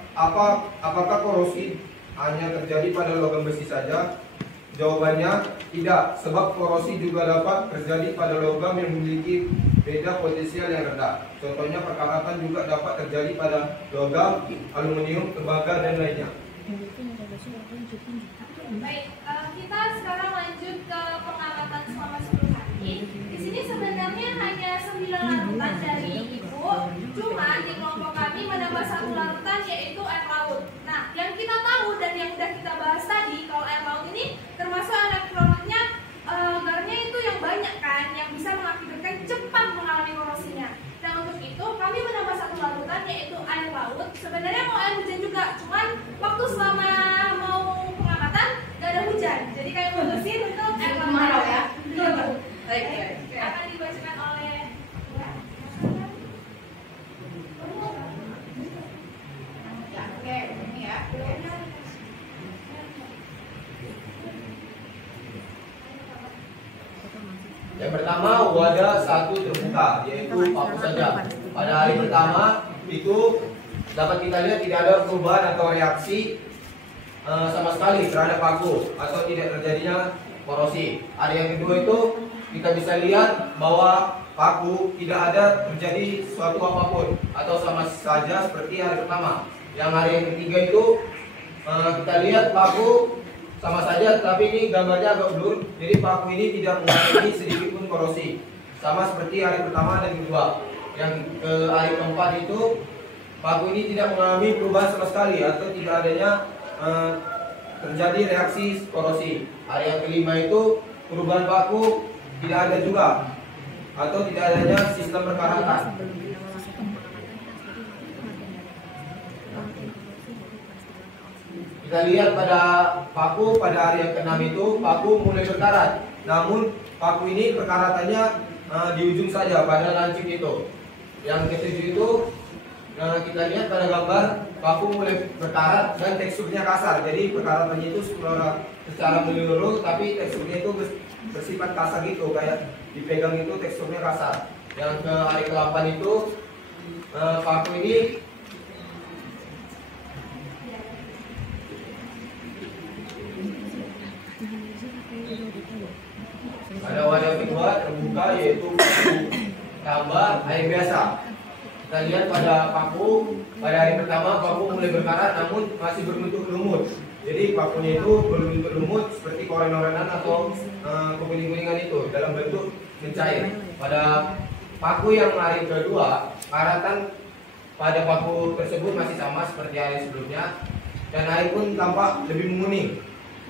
apakah korosi hanya terjadi pada logam besi saja? Jawabannya tidak, sebab korosi juga dapat terjadi pada logam yang memiliki beda potensial yang rendah. Contohnya perkaratan juga dapat terjadi pada logam, aluminium, tembaga dan lainnya. Baik, kita sekarang lanjut ke pengamatan selama 10 hari. Di sini sebenarnya hanya 9 larutan dari Ibu, cuma di kelompok kami menambah 1 larutan yaitu air laut. Nah, yang kita tahu dan yang sudah kita bahas tadi, kalau air laut ini termasuk elektrolitnya, garamnya itu yang banyak kan, yang bisa mengakibatkan cepat mengalami korosinya. Nah, untuk itu kami menambah 1 larutan yaitu air laut. Sebenarnya mau air hujan juga, cuman waktu selama mau pengamatan gak ada hujan, jadi kayak ngurusin itu air laut ya. Baik, Akan dibacakan oleh Ya, oke, ini ya. Yang pertama, wadah 1 terbuka, yaitu paku saja. Pada hari pertama itu dapat kita lihat tidak ada perubahan atau reaksi sama sekali terhadap paku atau tidak terjadinya korosi. Ada yang kedua itu kita bisa lihat bahwa paku tidak ada terjadi suatu apapun atau sama saja seperti hari pertama. Yang hari yang ketiga itu kita lihat paku sama saja, tapi ini gambarnya agak blur, jadi paku ini tidak mengalami sedikit pun korosi, sama seperti hari pertama dan kedua. Yang ke hari keempat itu paku ini tidak mengalami perubahan sama sekali atau tidak adanya terjadi reaksi korosi. Hari yang kelima itu perubahan paku tidak ada juga atau tidak adanya sistem perkaratan. Kita lihat pada paku pada hari yang ke-6 itu paku mulai berkarat. Namun paku ini perkaratannya di ujung saja pada lancip itu. Yang ke-7 itu kita lihat pada gambar paku mulai berkarat dan teksturnya kasar. Jadi perkaratannya itu secara menyeluruh, tapi teksturnya itu bersifat kasar gitu, kayak dipegang itu teksturnya kasar. Yang ke hari ke-8 itu paku ini ada wadah kedua terbuka, yaitu paku tambah air biasa. Kita lihat pada paku pada hari pertama paku mulai berkarat namun masih berbentuk lumut. Jadi pakunya itu berbentuk lumut seperti koren-korenan atau kekuning-kuningan itu dalam bentuk mencair. Pada paku yang hari kedua, karatan pada paku tersebut masih sama seperti hari sebelumnya dan air pun tampak lebih menguning.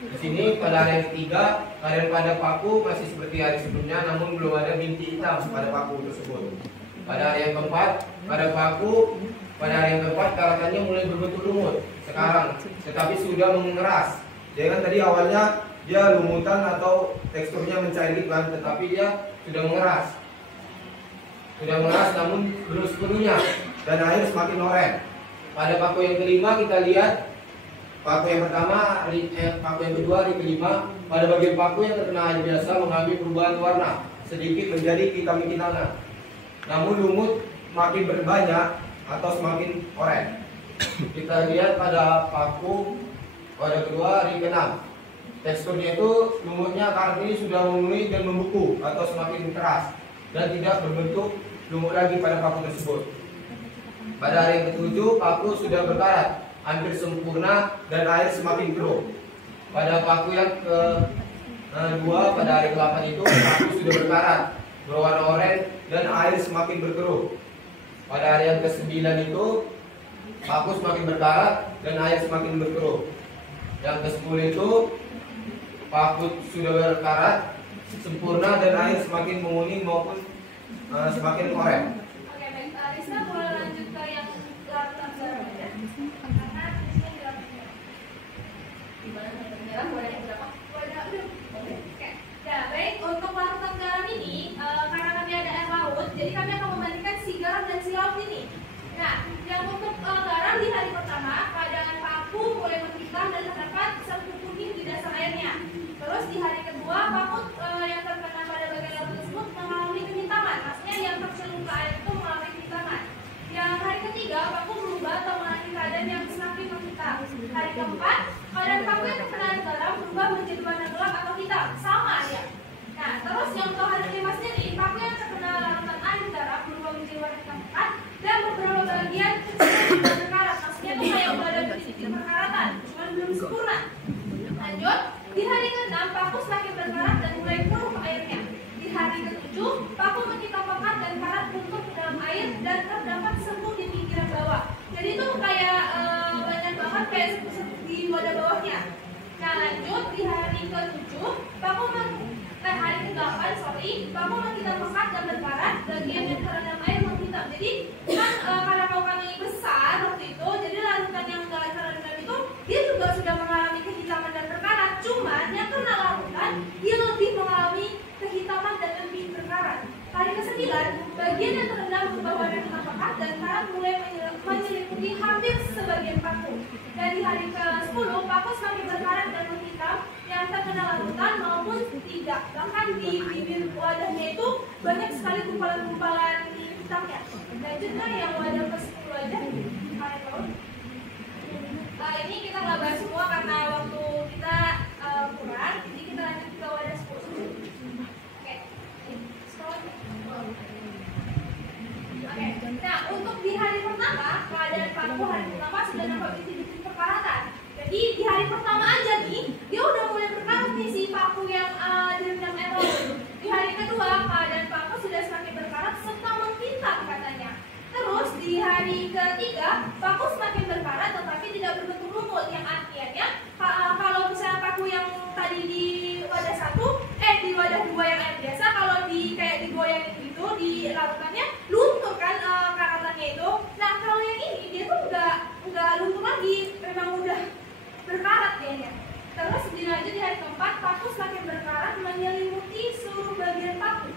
Di sini pada hari yang ketiga, keadaan pada paku masih seperti hari sebelumnya, namun belum ada bintik hitam pada paku tersebut. Pada hari yang keempat, pada hari yang keempat karatannya mulai berbentuk lumut sekarang, tetapi sudah mengeras. Jangan tadi awalnya dia lumutan atau teksturnya mencair kan, tetapi dia sudah mengeras. Sudah mengeras namun belum sepenuhnya dan air semakin oren. Pada paku yang kelima kita lihat paku yang pertama, paku yang kedua, hari kelima, pada bagian paku yang terkena air biasa mengalami perubahan warna sedikit menjadi hitam-hitaman. Namun lumut makin berbanyak atau semakin oren. Kita lihat pada paku pada kedua, hari keenam. Teksturnya itu lumutnya karena ini sudah memenuhi dan membeku atau semakin keras dan tidak berbentuk lumut lagi pada paku tersebut. Pada hari yang ketujuh, paku sudah berkarat, hampir sempurna dan air semakin keruh. Pada paku yang kedua, pada hari ke-8 itu paku sudah berkarat, berwarna oranye dan air semakin berkeruh. Pada hari yang ke-9 itu paku semakin berkarat dan air semakin berkeruh. Yang ke-10 itu paku sudah berkarat, sempurna dan air semakin menguning maupun semakin oranye. Oke, baik. Rizka boleh lanjut ke yang larutan garam ya? Karena di sini garam merah. Gimana garam warnanya berapa? Warna udah. Oke. Ya, baik. Untuk larutan garam ini, karena kami ada air laut, jadi kami akan membandingkan si garam dan si laut ini. Nah, yang untuk garam di hari pertama, keadaan paku mulai menghitam dan terdapat serbuk kuning di dasar airnya. Terus di hari kedua, paku yang terkena pada bagian laut tersebut mengalami kehitaman. Maksudnya yang tercelupkan ke air itu mengalami kehitaman. Yang hari ketiga, paku berubah atau mengalami keadaan yang semakin menghitam. Hari keempat, keadaan paku yang terkena air garam berubah menjadi warna gelap atau hitam. Sama ya. Nah, terus yang untuk hari kelima sendiri, paku yang terkena larutan air garam berubah menjadi warna hitam pekat dan beberapa bagian kecil berkarat. Maksudnya itu kayak udah ada titik perkaratan, cuma belum sempurna. Lanjut, di hari ke-6 paku semakin berkarat dan mulai keruh airnya. Di hari ke-7 paku menghitam pekat dan karat runtuh ke dalam air dan terdapat serbuk di pinggiran bawah. Jadi itu kayak banyak banget kayak serbuk di wadah bawahnya. Nah, lanjut di hari ke-7 hari ke-8 paku menghitam pekat dan berkarat, bagian yang terendam air menghitam. Jadi kan karena paku kami besar waktu itu, jadi larutan yang enggak terendam itu dia juga sudah mengalami kehitaman dan berkarat. Cuman yang kena larutan dia lebih mengalami kehitaman dan lebih berkarat. Hari ke-9 bagian yang terendam berubah warna hitam pekat dan karat mulai menyelimuti hampir sebagian paku. Dan di hari ke-10 paku semakin berkarat dan menghitam yang terkena larutan maupun tidak. Bahkan di bibir wadahnya itu banyak sekali gumpalan-gumpalan hitamnya. Lanjutnya yang wadah ke-10 aja. Ini kita nggak bahas semua karena waktu kita kurang, jadi kita lanjut ke wadah 10. Oke. Oke. Nah, untuk di hari pertama, keadaan paku hari pertama sudah nampak bintik-bintik perkaratan. Jadi di hari pertama aja nih, dia udah mulai berkarat nih si paku yang direndam air laut. Di hari kedua, keadaan paku sudah semakin berkarat serta menghitam katanya. Terus di hari ketiga, paku semakin berkarat tetapi tidak berbentuk lumut. Yang artinya, kalau misalnya paku yang tadi di wadah 1, di wadah 2 yang air biasa, kalau di kayak digoyangin gitu di larutannya luntur kan karatannya itu. Nah, kalau yang ini dia tuh nggak luntur lagi, memang udah berkarat kayaknya. Terus dilanjut di hari keempat, paku semakin berkarat menyelimuti seluruh bagian paku.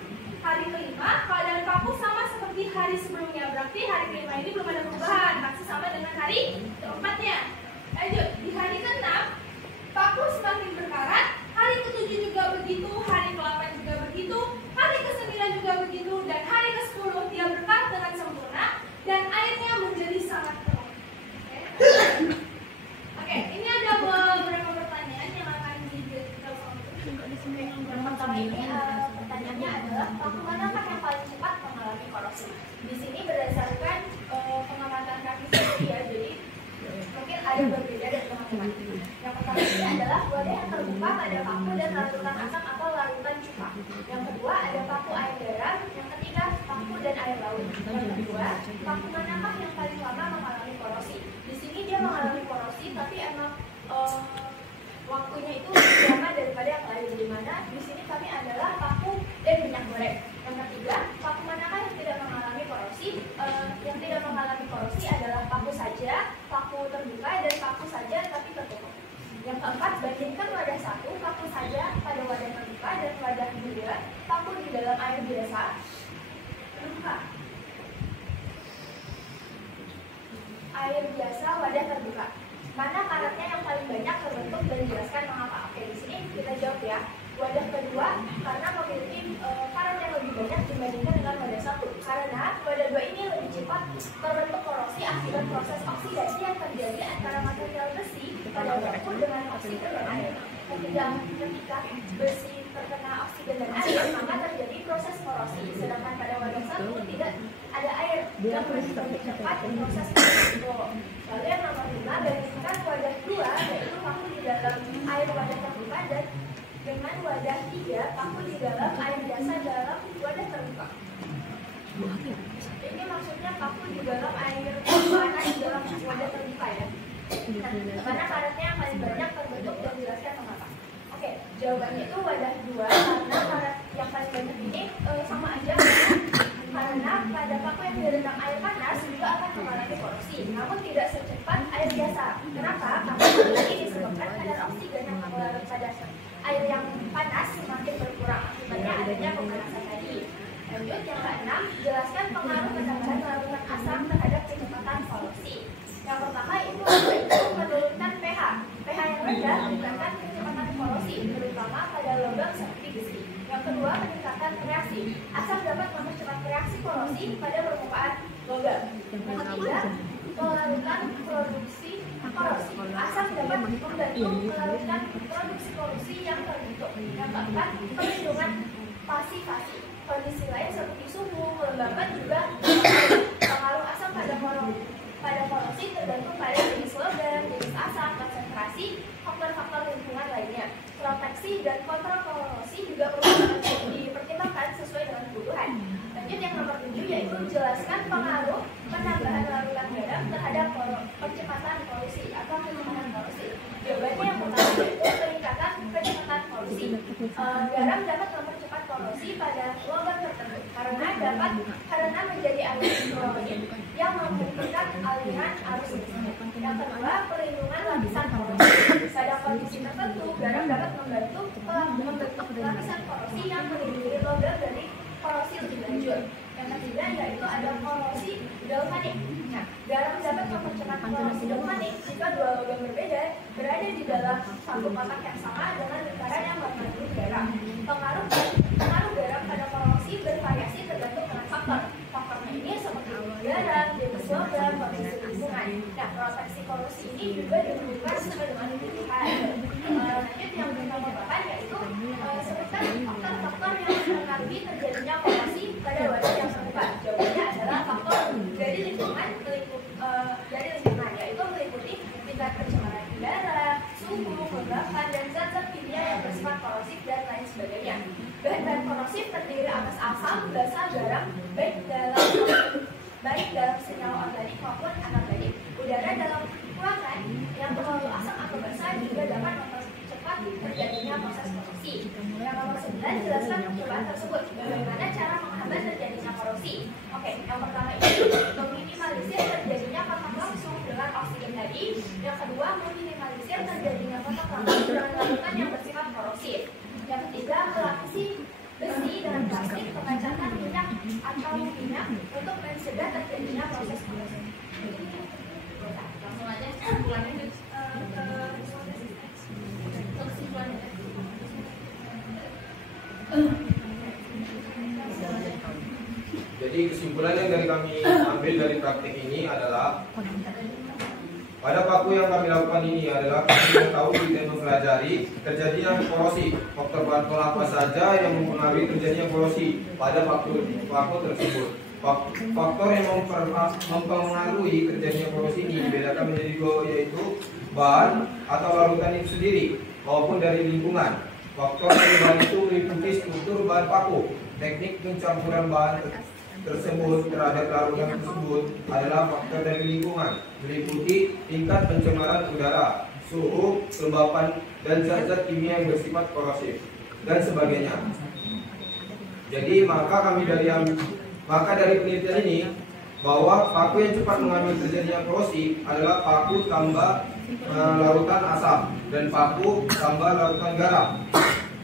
Hari kelima, keadaan paku sama seperti hari sebelumnya. Berarti hari kelima ini belum ada perubahan, masih sama dengan hari keempatnya. Lanjut, di hari ke-6 paku semakin berkarat. Hari ke-7 juga begitu, hari ke-8 juga begitu, hari ke-9 juga begitu, dan hari ke-10 dia berkarat dengan sempurna dan airnya menjadi sangat keruh. Oke, ini ada beberapa pertanyaan yang akan dijawab. Yang pertama ini pertanyaannya adalah paku manakah yang paling cepat mengalami korosi? Di sini berdasarkan pengamatan kami sendiri ya, jadi mungkin ada berbeda dari teman-teman. Yang pertama pada paku dan larutan asam atau larutan cuka. Yang kedua ada paku air garam. Yang ketiga paku dan air laut. Yang kedua, paku manakah yang paling lama mengalami korosi? Di sini dia mengalami korosi, tapi emang waktunya itu lebih lama daripada yang lain. Di mana di sini kami adalah paku dan minyak goreng. Yang ketiga, paku manakah yang tidak mengalami korosi? Yang tidak mengalami korosi adalah paku saja, paku terbuka, dan paku saja tapi tertutup. Yang keempat, bandingkan wadah satu, paku saja pada wadah terbuka, dan wadah dua, paku di dalam air biasa. Terbuka. Air biasa, wadah terbuka. Mana karetnya yang paling banyak terbentuk dan jelaskan mengapa? Oke, di sini kita jawab ya. Wadah kedua karena memiliki karet yang lebih banyak dibandingkan dengan wadah satu. Karena wadah dua ini lebih cepat terbentuk korosi akibat proses oksidasi yang terjadi antara material besi pada paku dengan oksigen dan air. Ketika besi terkena oksigen dan air, maka terjadi proses korosi. Sedangkan pada wadah satu tidak ada air yang lebih cepat proses korosi. Lalu yang nomor 5, bandingkan wadah 2 yaitu paku di dalam air wadah terbuka dan dengan wadah 3 paku di dalam air biasa dalam wadah terbuka. Ini maksudnya paku di dalam air panas di dalam wadah terbuka ya. Nah, karena karetnya yang paling banyak terbentuk dan jelaskan mengapa. Oke, jawabannya itu wadah 2 karena karet yang paling banyak ini sama aja karena pada paku yang direndam air panas juga akan mengalami korosi, namun tidak secepat air biasa. Kenapa? Karena ini disebabkan kadar oksigen yang larut pada air yang panas semakin berkurang akibatnya adanya pemanasan tadi. Lanjut yang ke-6, jelaskan pengaruh penambahan larutan asam terhadap kecepatan korosi. Yang pertama itu menurunkan pH. pH yang rendah meningkatkan kecepatan korosi, terutama pada logam seperti besi. Yang kedua, meningkatkan reaksi. Asam dapat mempercepat reaksi korosi pada permukaan logam. Yang ketiga, melarutkan produksi korosi. Asam dapat membantu melarutkan produksi korosi yang terbentuk. Yang keempat, perlindungan pasif-pasif. Kondisi lain seperti suhu, kelembapan juga pengaruh asam pada korosi tergantung pada jenis logam, jenis asam, konsentrasi, faktor-faktor lingkungan lainnya. Proteksi dan kontrol korosi juga perlu dipertimbangkan sesuai dengan kebutuhan. Lanjut yang nomor 7 yaitu jelaskan pengaruh penambahan larutan garam terhadap percepatan korosi atau kecepatan korosi. Jawabannya yang pertama yaitu peningkatan kecepatan korosi. Garam dapat mempercepat korosi pada logam tertentu karena menjadi aliran klorid yang memungkinkan aliran arus listrik. Yang kedua, perlindungan lapisan korosi. Pada kondisi tertentu, garam dapat membentuk lapisan korosi yang melindungi logam dari korosi lebih lanjut. Yang ketiga yaitu ada korosi galvanik. Nah, garam dapat mempercepat korosi galvanik jika dua logam berbeda berada di dalam satu kotak yang sama dengan lingkaran yang mengandung garam. Pengaruh garam pada korosi bervariasi tergantung dengan faktor. Faktornya ini seperti garam, jenis logam, kondisi lingkungan. Nah, proteksi korosi ini juga dilakukan sesuai dengan kebutuhan. Lanjut yang nomor 8 yaitu sebutkan faktor-faktor yang mempengaruhi terjadinya korosi pada wadah yang terbuka. Jawabannya adalah faktor dari lingkungan, yaitu meliputi tingkat pencemaran udara, suhu, kelembapan, dan zat-zat kimia yang bersifat korosif dan lain sebagainya. Bahan-bahan korosif terdiri atas asam, basa, garam, baik dalam senyawa organik maupun anorganik. Udara dalam ruangan yang terlalu asam atau basa juga dapat mempercepat terjadinya proses korosi. Yang nomor 9, jelaskan percobaan tersebut. Bagaimana cara menghambat terjadinya korosi? Oke, yang pertama itu meminimalisir terjadinya kontak langsung dengan oksigen tadi. Yang kedua, meminimalisir terjadinya kontak langsung dengan larutan yang bersifat korosif. Yang ketiga, melapisi besi dengan plastik, pengacatan minyak atau minyak untuk mencegah terjadinya proses korosi. Langsung aja kesimpulannya Jadi kesimpulan yang dari kami ambil dari praktik ini adalah pada paku yang kami lakukan ini adalah kami mengetahui dan mempelajari terjadinya korosi. Faktor apa saja yang mempengaruhi terjadinya korosi pada paku tersebut. Faktor yang mempengaruhi terjadinya korosi ini dibedakan menjadi dua, yaitu bahan atau larutan itu sendiri. maupun dari lingkungan. Faktor perubahan itu meliputi struktur bahan baku, teknik pencampuran bahan tersebut terhadap larutan tersebut adalah faktor dari lingkungan, meliputi tingkat pencemaran udara, suhu, kelembapan, dan zat-zat kimia yang bersifat korosif, dan sebagainya. Jadi maka dari penelitian ini bahwa paku yang cepat mengambil terjadinya korosi adalah paku tambah larutan asam dan paku tambah larutan garam.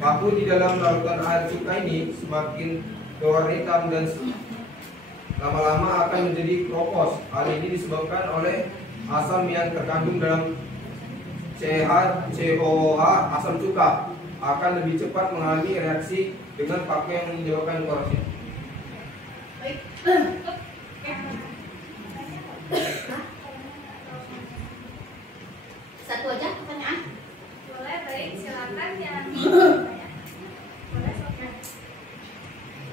Paku di dalam larutan air cuka ini semakin berwarna hitam dan lama-lama akan menjadi kropos. Hal ini disebabkan oleh asam yang terkandung dalam COH asam cuka akan lebih cepat mengalami reaksi dengan paku yang menyebabkan korosi. Baik. Satu aja pertanyaan. Boleh, baik, silakan yang boleh, Sofia.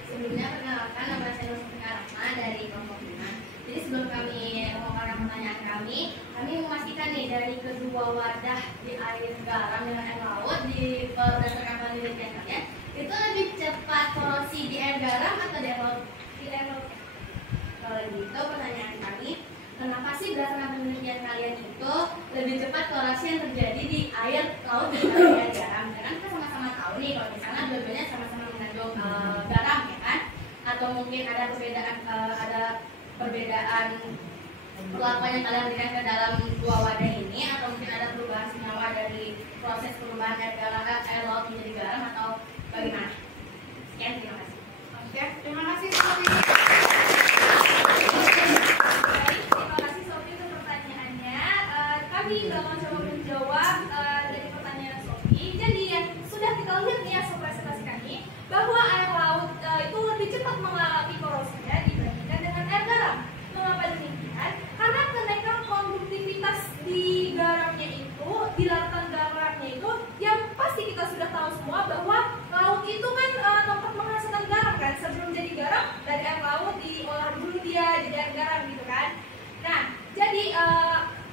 Sebelumnya perkenalkan, nama saya Nurul Rahma dari kelompok 5. Jadi sebelum kami mengungkapkan pertanyaan kami memastikan nih dari kedua wadah di air garam dengan air laut berdasarkan penelitian kalian itu lebih cepat korosi di air garam atau di air laut? Di air laut. Kalau gitu pertanyaan kami, kenapa sih berdasarkan penelitian kalian itu lebih cepat korosi yang terjadi di air laut daripada air garam? Karena kita sama-sama tahu nih kalau di sana dua-duanya sama-sama mengandung garam ya kan? Atau mungkin ada perbedaan perlakuan yang kalian berikan ke dalam dua wadah ini, atau mungkin ada perubahan senyawa dari proses perubahan air laut menjadi garam atau bagaimana? Sekian, terima kasih. Oke, terima kasih Sophie. Baik, terima kasih Sophie untuk pertanyaannya. Kami bakal coba menjawab dari pertanyaan Sophie. Jadi yang sudah kita lihat nih ya sob presentasi kami bahwa air laut itu lebih cepat mengalami korosinya dibandingkan dengan air garam. Mengapa demikian? Karena kenaikan konduktivitas di garamnya itu, di larutan garamnya itu, yang pasti kita sudah tahu semua bahwa laut itu kan tempat menghasilkan garam kan. Sebelum jadi garam, dari air laut diolah dulu dia jadi air garam gitu kan. Nah, jadi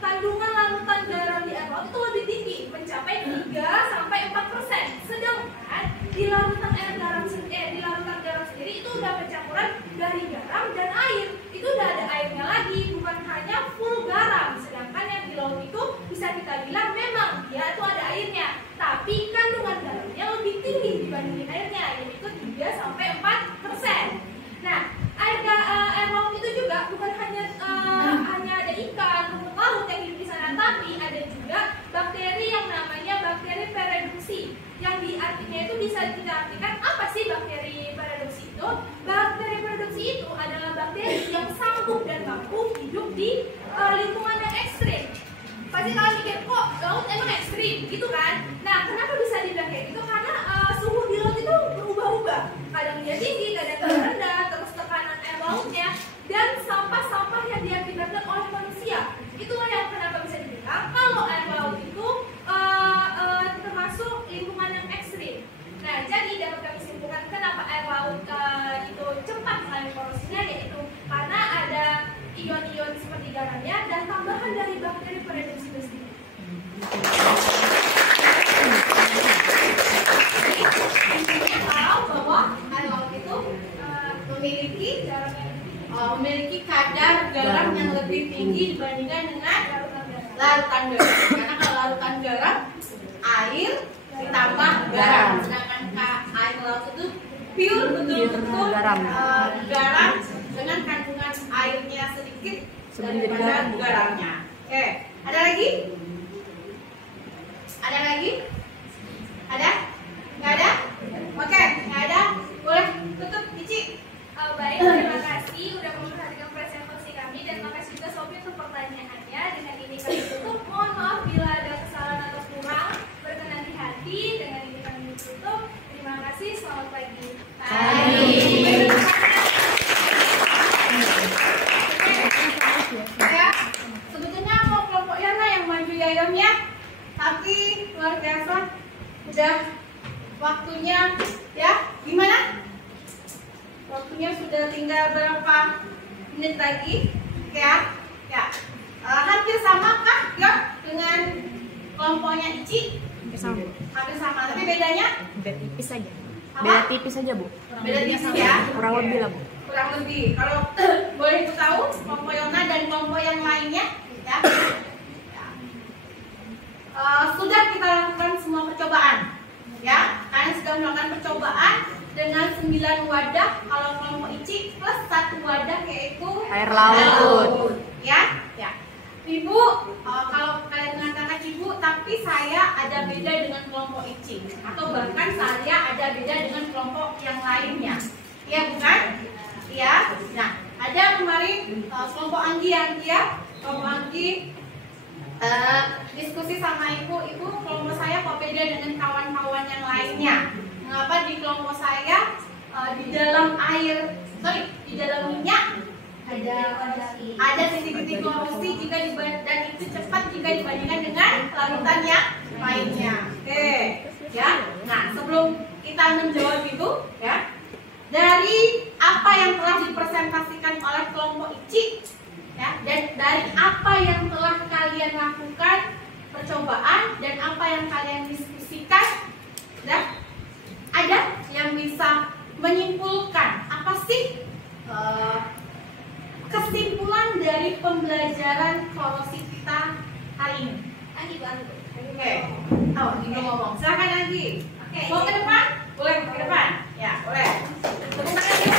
kandungan larutan garam di air laut itu lebih tinggi, mencapai 3-4%. Sedangkan di larutan garam sendiri itu udah pencampuran dari garam dan air. Itu udah ada airnya lagi, bukan hanya full garam. Sedangkan yang di laut itu bisa kita bilang memang dia itu ada airnya, tapi kandungan garamnya lebih tinggi dibandingin airnya, yaitu 3-4%. Nah, air laut itu juga bukan hanya ada ikan, rumput laut yang hidup di sana, tapi ada juga bakteri yang namanya bakteri pereduksi. Yang artinya itu bisa kita artikan apa sih bakteri pereduksi itu? Bakteri pereduksi itu adalah bakteri yang sanggup dan mampu hidup di lingkungan yang ekstrim. Pasti kalian mikir, kok laut emang ekstrim gitu kan? Nah, kenapa bisa dibilang kayak gitu? Karena suhu di laut itu berubah-ubah. Kadang dia tinggi, kadang dia rendah, terus tekanan air lautnya, dan sampah-sampah yang diakibatkan oleh manusia. Itulah yang kenapa bisa dibilang kalau air laut itu termasuk lingkungan yang ekstrim. Nah, jadi dapat kami simpulkan kenapa air laut itu cepat mengalami korosinya, yaitu karena ada ion-ion seperti garamnya dan tambahan dari bakteri pereduksi itu sendiri. Intinya tahu bahwa air laut itu memiliki kadar garam yang lebih tinggi dibandingkan dengan larutan garam. Karena kalau larutan garam air ditambah garam, sedangkan air laut itu pure betul-betul garam dengan kandungan airnya sedikit daripada garamnya. Oke, ada lagi? Ada lagi? Ada? Nggak ada? Oke, nggak ada. Boleh tutup, Ici. Baik, terima kasih udah memperhatikan presentasi kami dan makasih juga Sophie untuk pertanyaannya. Dengan ini kami tutup. Mohon maaf bila ada kesalahan atau kurang. Berkenan di hati. Dengan ini kami tutup. Terima kasih. Selamat pagi. Ya, sebetulnya mau kelompok Yana yang maju ya Yomnya, tapi luar biasa. Udah waktunya ya, gimana? Waktunya sudah tinggal berapa menit lagi? Ya, hampir sama kah ya dengan kelompoknya Ici? hampir sama Bu. Hampir sama, tapi bedanya? Beda tipis aja. Apa? Beda tipis aja Bu. Beda tipis ya? Kurang lebih lah Bu. Kurang lebih. Kalau boleh ibu tahu kelompok Yona dan kelompok yang lainnya, ya? Sudah kita lakukan semua percobaan, ya? Kalian sudah melakukan percobaan dengan 9 wadah. Kalau kelompok Ici plus 1 wadah yaitu air laut. Ya, ya. Ibu, kalau kalian mengatakan ibu, tapi saya ada beda dengan kelompok Ici, atau bahkan saya ada beda dengan kelompok yang lainnya, ya bukan? Ya. Nah, ada kemarin kelompok Anggi ya, kelompok Anggi diskusi sama ibu kelompok saya kok beda dengan kawan-kawan yang lainnya. Mengapa di kelompok saya di dalam minyak ada titik-titik korupsi dan itu cepat jika dibandingkan dengan larutan yang lainnya. Oke, ya. Nah, sebelum kita menjawab itu, ya, dari apa yang telah dipresentasikan oleh kelompok Ici, ya, dan dari apa yang telah kalian lakukan percobaan dan apa yang kalian diskusikan, ya, ada yang bisa menyimpulkan apa sih kesimpulan dari pembelajaran korosi kita hari ini? Anggi bantu. Oke. Oh, Anggi belum ngomong. Silakan Anggi. Oke. Mau ke depan? Boleh ke depan? Ya, boleh. Tepuk tangan ya.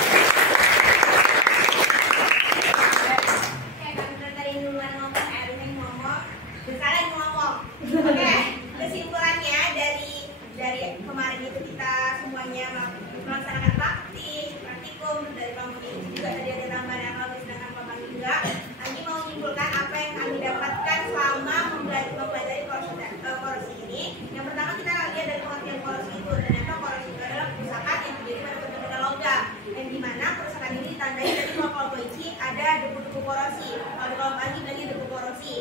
Oke, kami dari duluan ngomong, Erwin ngomong, sekarang ngomong. Oke, kesimpulannya dari kemarin itu kita semuanya melaksanakan praktikum dari kelompok ini juga tadi ada tambahan yang lebih sedangkan kelompok juga. Anggi mau menyimpulkan apa yang kami dapatkan selama mempelajari korosi ini. Yang pertama kita lihat dari pengertian korosi itu, ternyata korosi itu adalah kerusakan yang terjadi pada benda logam, dan di mana kerusakan ini ditandai dari kelompok Ici ada debu-debu korosi. Kalau di kelompok Anggi berarti debu korosi.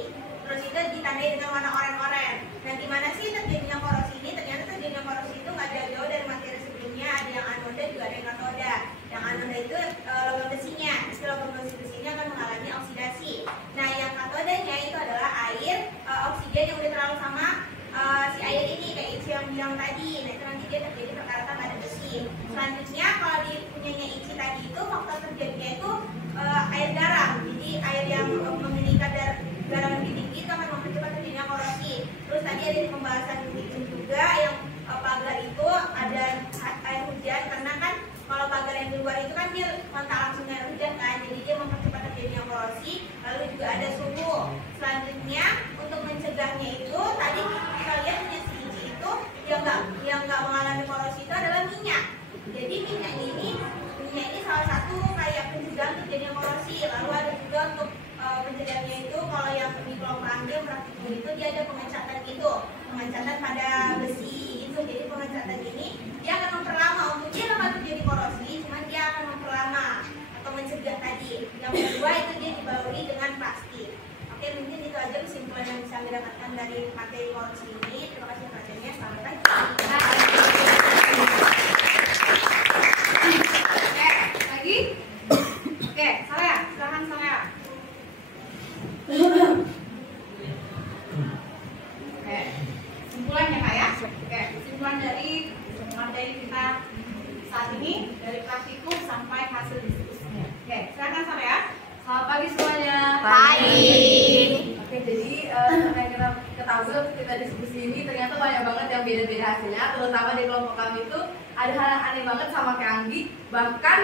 Terus itu ditandai dengan warna oranye. Nah, di mana sih terjadinya korosi ini? Ternyata terjadinya korosi itu nggak jauh-jauh dari materi sebelumnya. Ada yang anoda juga ada yang katoda. Yang anoda itu logam besinya. Istilah logam besinya akan mengalami oksidasi. Nah, yang katodanya itu adalah air oksigen yang udah terlalu sama si air ini, kayak Ici yang bilang tadi. Nah, itu nanti dia terjadi perkaratan pada besi. Selanjutnya kalau di punyanya Ici tadi itu faktor terjadinya itu air garam. Jadi air yang memiliki kadar garam lebih tinggi itu akan mempercepat terjadinya korosi. Terus tadi ada di pembahasan juga yang pagar itu ada air hujan, karena kan kalau pagar yang di luar itu kan dia kontak langsung air hujan kan, jadi dia mempercepat terjadinya korosi. Lalu juga ada suhu. Selanjutnya untuk mencegahnya itu tadi kita lihat punya si Ici itu yang nggak mengalami korosi itu adalah minyak. Jadi minyak ini salah satu kayak pencegahan terjadinya korosi. Lalu ada juga untuk pencegahannya itu kalau yang di kelompok Anggi praktikum itu dia ada pengecatan gitu, pengecatan pada besi itu. Jadi pengecatan ini dia akan memperlama, untuk dia nggak terjadi korosi, cuman dia akan memperlama atau mencegah tadi. Yang kedua itu dia dibaluri dengan plastik. Oke, mungkin itu aja kesimpulan yang bisa didapatkan dari materi korosi ini. Terima kasih perhatiannya. Selamat pagi. Oke, lagi? Oke, Saleh, silakan Saleh. Oke, kesimpulannya Kak ya. Oke, kesimpulan dari materi kita saat ini dari praktikum sampai hasil diskusinya. Oke, silakan Saleh ya. Selamat pagi semuanya. Pagi. Oke, jadi yang kita ketahui waktu kita diskusi ini ternyata banyak banget yang beda-beda hasilnya. Terutama di kelompok kami itu ada hal yang aneh banget sama kayak Anggi. Bahkan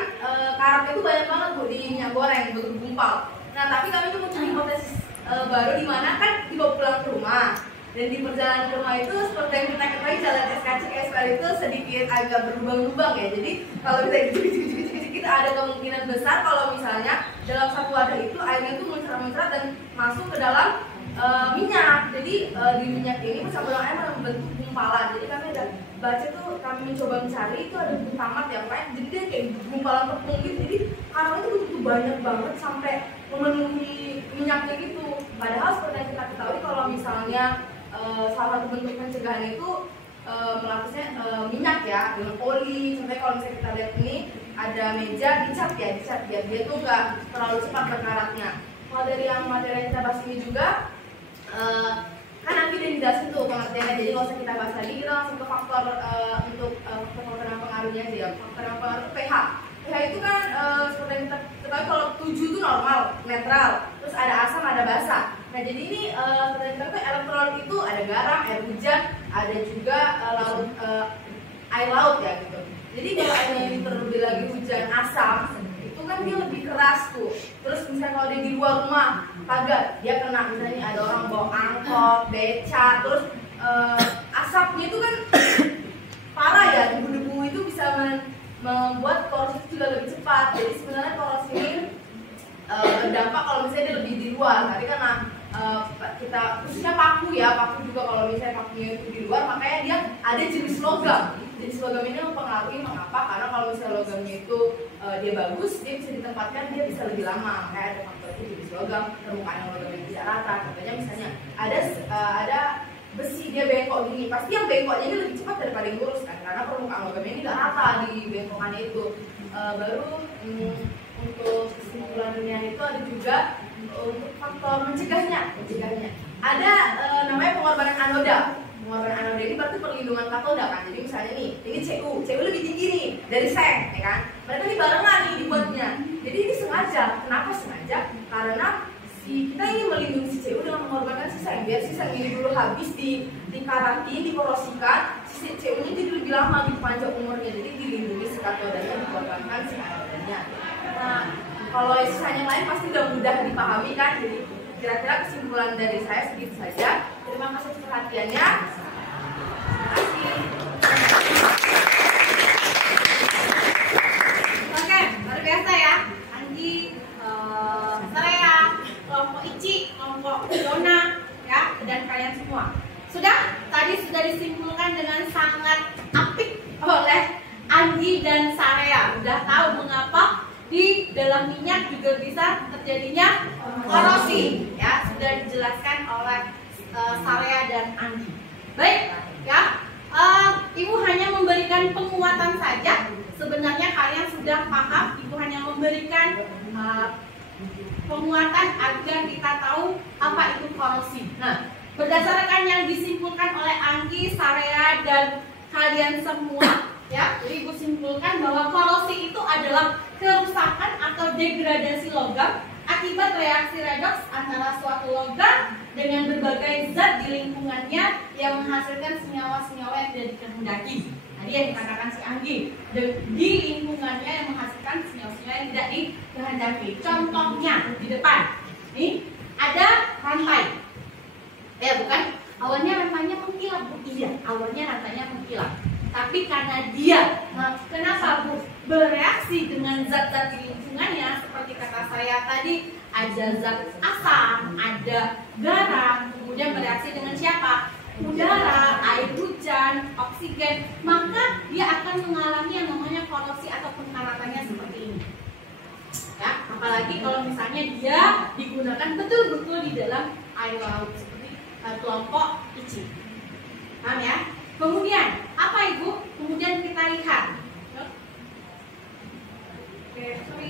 karatnya itu banyak banget Bu di minyak goreng, bergumpal. Nah, tapi kami tuh mencari hipotesis baru di mana kan dibawa pulang ke rumah. Dan di perjalanan ke rumah itu seperti yang kita ketahui jalan SKC SPL itu sedikit agak berlubang-lubang ya. Jadi kalau kita kita ada kemungkinan besar kalau misalnya dalam satu wadah itu airnya itu muncrat-muncrat dan masuk ke dalam minyak. Jadi di minyak ini percampuran air membentuk gumpalan. Jadi kami ada baca tuh, kami mencoba mencari itu ada tamat yang lain. Jadi dia kayak gumpalan tepung gitu. Jadi karena itu begitu banyak banget sampai memenuhi minyaknya gitu. Padahal seperti yang kita ketahui kalau misalnya salah satu bentuk pencegahan itu melapisnya minyak ya dengan poli. Sampai kalau misalnya kita lihat ini ada meja dicat biar dia tuh nggak terlalu cepat berkaratnya. Kalau dari yang materi yang kita bahas ini juga kan nanti udah dijelasin tuh pengertiannya, jadi nggak usah kita bahas lagi. Kita langsung ke faktor untuk faktor yang pengaruhnya sih ya. Faktor yang pengaruh pH. pH itu kan seperti yang kita ketahui kalau 7 itu normal, netral, terus ada asam, ada basa. Nah jadi ini seperti yang kita ketahui elektrolit itu ada garam, air hujan, ada juga air laut ya gitu. Jadi kalau airnya ini terlebih lagi hujan asam, itu kan dia lebih keras tuh. Terus misalnya kalau dia di luar rumah, kagak dia kena misalnya ada orang bawa angkot, beca, terus asapnya itu kan parah ya, debu-debu itu bisa membuat korosi itu juga lebih cepat. Jadi sebenarnya korosi ini berdampak kalau misalnya dia lebih di luar. Tadi karena kita khususnya paku ya, paku juga kalau misalnya pakunya itu di luar, makanya dia ada jenis logam. Jenis logam ini mempengaruhi mengapa? Karena kalau misalnya logamnya itu dia bagus, dia bisa ditempatkan, dia bisa lebih lama. Makanya ada faktor itu jenis logam, permukaan logam yang tidak rata. Contohnya misalnya ada besi dia bengkok gini, pasti yang bengkoknya ini lebih cepat daripada yang lurus kan, karena permukaan logamnya ini tidak rata di bengkokannya itu. Baru untuk kesimpulannya itu ada juga untuk faktor mencegahnya. Ada namanya pengorbanan anoda. Pengorbanan anoda ini berarti perlindungan katoda kan. Jadi misalnya nih, ini CU lebih tinggi nih dari seng, ya kan? Mereka ini barengan nih dibuatnya. Jadi ini sengaja. Kenapa sengaja? Karena kita ingin melindungi si CU dengan mengorbankan si seng. Biar si seng ini dulu habis di karantin, dikorosikan, si CU-nya jadi lebih lama, lebih panjang umurnya. Jadi dilindungi si katodanya, dikorbankan si anodanya. Nah, kalau sisanya lain pasti udah mudah dipahami kan. Jadi kira-kira kesimpulan dari saya segitu saja. Terima kasih atas perhatiannya. Oke, luar biasa ya. Anggi, Sarea, kelompok Ici, kelompok Yona, ya, dan kalian semua. Tadi sudah disimpulkan dengan sangat apik oleh Anggi dan Sarea. Udah tahu mengapa di dalam minyak juga bisa terjadinya korosi, ya, sudah dijelaskan oleh Sarea dan Anggi. Baik, ya, Ibu hanya memberikan penguatan saja. Sebenarnya kalian sudah paham. Ibu hanya memberikan penguatan agar kita tahu apa itu korosi. Nah, berdasarkan yang disimpulkan oleh Anggi, Sarea, dan kalian semua, ya, jadi Ibu simpulkan bahwa korosi itu adalah kerusakan atau degradasi logam akibat reaksi redoks antara suatu logam dengan berbagai zat di lingkungannya yang menghasilkan senyawa-senyawa yang tidak dikehendaki. Tadi yang dikatakan si Anggi, di lingkungannya yang menghasilkan senyawa-senyawa yang tidak dikehendaki. Contohnya di depan, ini ada rantai. Ya bukan? Awalnya rantainya mengkilap, Bu. Iya, awalnya rantainya mengkilap. Tapi karena dia, kenapa Bu, bereaksi dengan zat-zat di lingkungannya, seperti kata saya tadi, ada zat asam, ada garam, kemudian bereaksi dengan siapa? Udara, air hujan, oksigen, maka dia akan mengalami yang namanya korosi atau pengkaratannya seperti ini. Ya, apalagi kalau misalnya dia digunakan betul-betul di dalam air laut seperti kelompok Ici. Paham ya? Kemudian, apa Ibu? Kemudian kita lihat. Oke, sorry.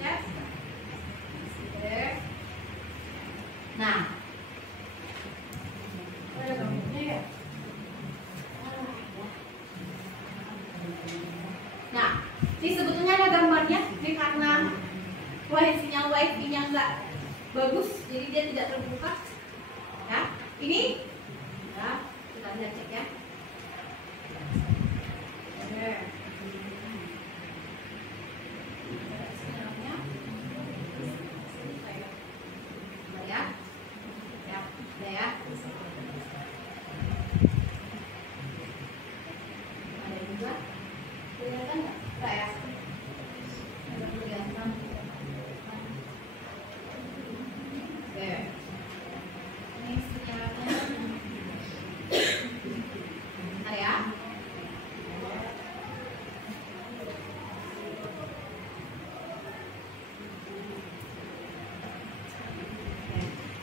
Yes. Oke. Nah. Ada gambarnya ya? Nah, ini sebetulnya ada gambarnya. Ini karena sinyal wifi-nya nggak bagus, jadi dia tidak terbuka. Ya, ini ya, kita lihat cek ya. Oke. Sinyalnya. Ya. Ya, udah ya. Ada juga. Kelihatan nggak? Enggak ya? Ada kelihatan. Oke. Ini sinyalnya. Ada ya?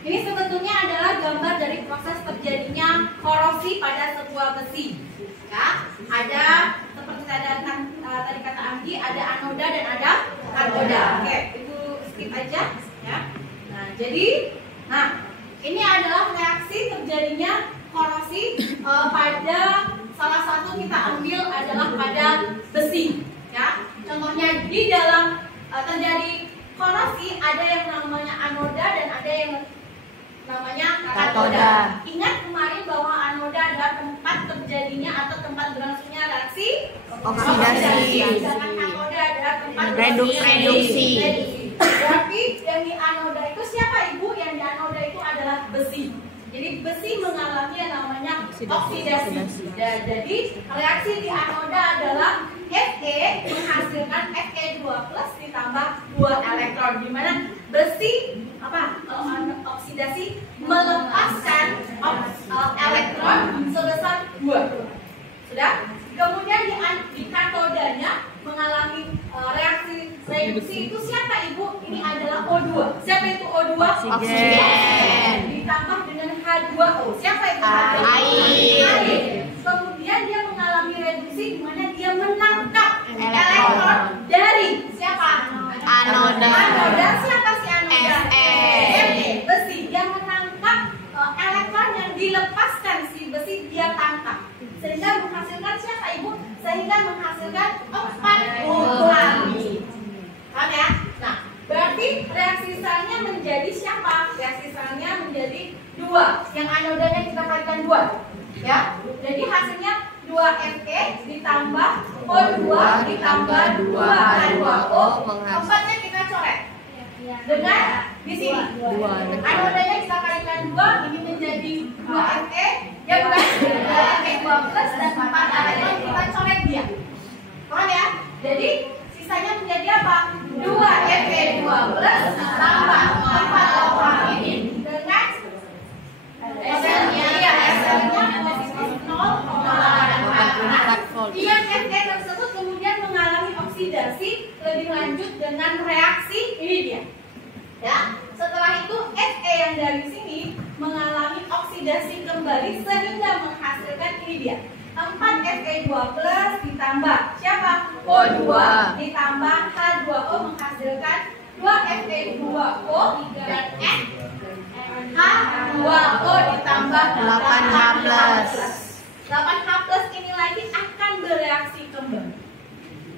Ini sebetulnya adalah gambar dari proses terjadinya korosi pada sebuah besi. Ya, ada seperti tadi kata Anggi, ada anoda dan ada katoda. Oke, Ibu skip aja, ya. Nah, jadi, ini adalah reaksi terjadinya korosi pada salah satu kita ambil adalah pada besi. Ya, contohnya di dalam terjadi korosi ada yang namanya anoda dan ada yang namanya katoda. Ingat kemarin bahwa anoda adalah tempat terjadinya atau tempat berlangsungnya reaksi oksidasi. Sedangkan katoda adalah tempat reduksi. Berarti yang di anoda itu siapa Ibu? Yang di anoda itu adalah besi. Jadi besi mengalami yang namanya oksidasi. Jadi reaksi di anoda adalah Fe menghasilkan Fe2+ ditambah 2 elektron, di mana besi oksidasi melepaskan elektron sebesar 2. Sudah? Kemudian di katodanya mengalami reaksi reduksi itu siapa Ibu? Ini adalah O2. Siapa itu O2? Oksigen. Ditambah dengan H2O. Siapa itu H2O? Air. Kemudian dia mengalami reduksi di mana dia menangkap elektron dari siapa? Anoda. Anoda siapa sih anoda? Fe. Besi. Dia menangkap elektron yang dilepaskan si besi dia tangkap. Sehingga menghasilkan siapa Ibu? Sehingga menghasilkan okspat O2. Paham ya? Nah, berarti reaksi selnya menjadi siapa? Reaksi selnya menjadi 2. Yang anodanya kita kalikan 2. Ya. Jadi hasilnya 2Fe ditambah O2 ditambah 2H2O. Oksatnya kita coret. Dengan di sini. Anodanya kita kalikan 2, ini menjadi 2Fe. Ya bukan? Fe2+ dan 4 elektron kita coret dia. Paham ya? Jadi sisanya menjadi apa? 2Fe2+ tambah 4 elektron ini dengan Sl-nya posisi 0,4. Ion Fe tersebut kemudian mengalami oksidasi lebih lanjut dengan reaksi ini dia. Ya, setelah itu Fe yang dari sini mengalami oksidasi kembali sehingga menghasilkan ini dia. 4Fe2+ ditambah siapa? O2 ditambah H2O menghasilkan 2Fe2O dan H2O ditambah 8H+. 8H+ ini lagi akan bereaksi kembali.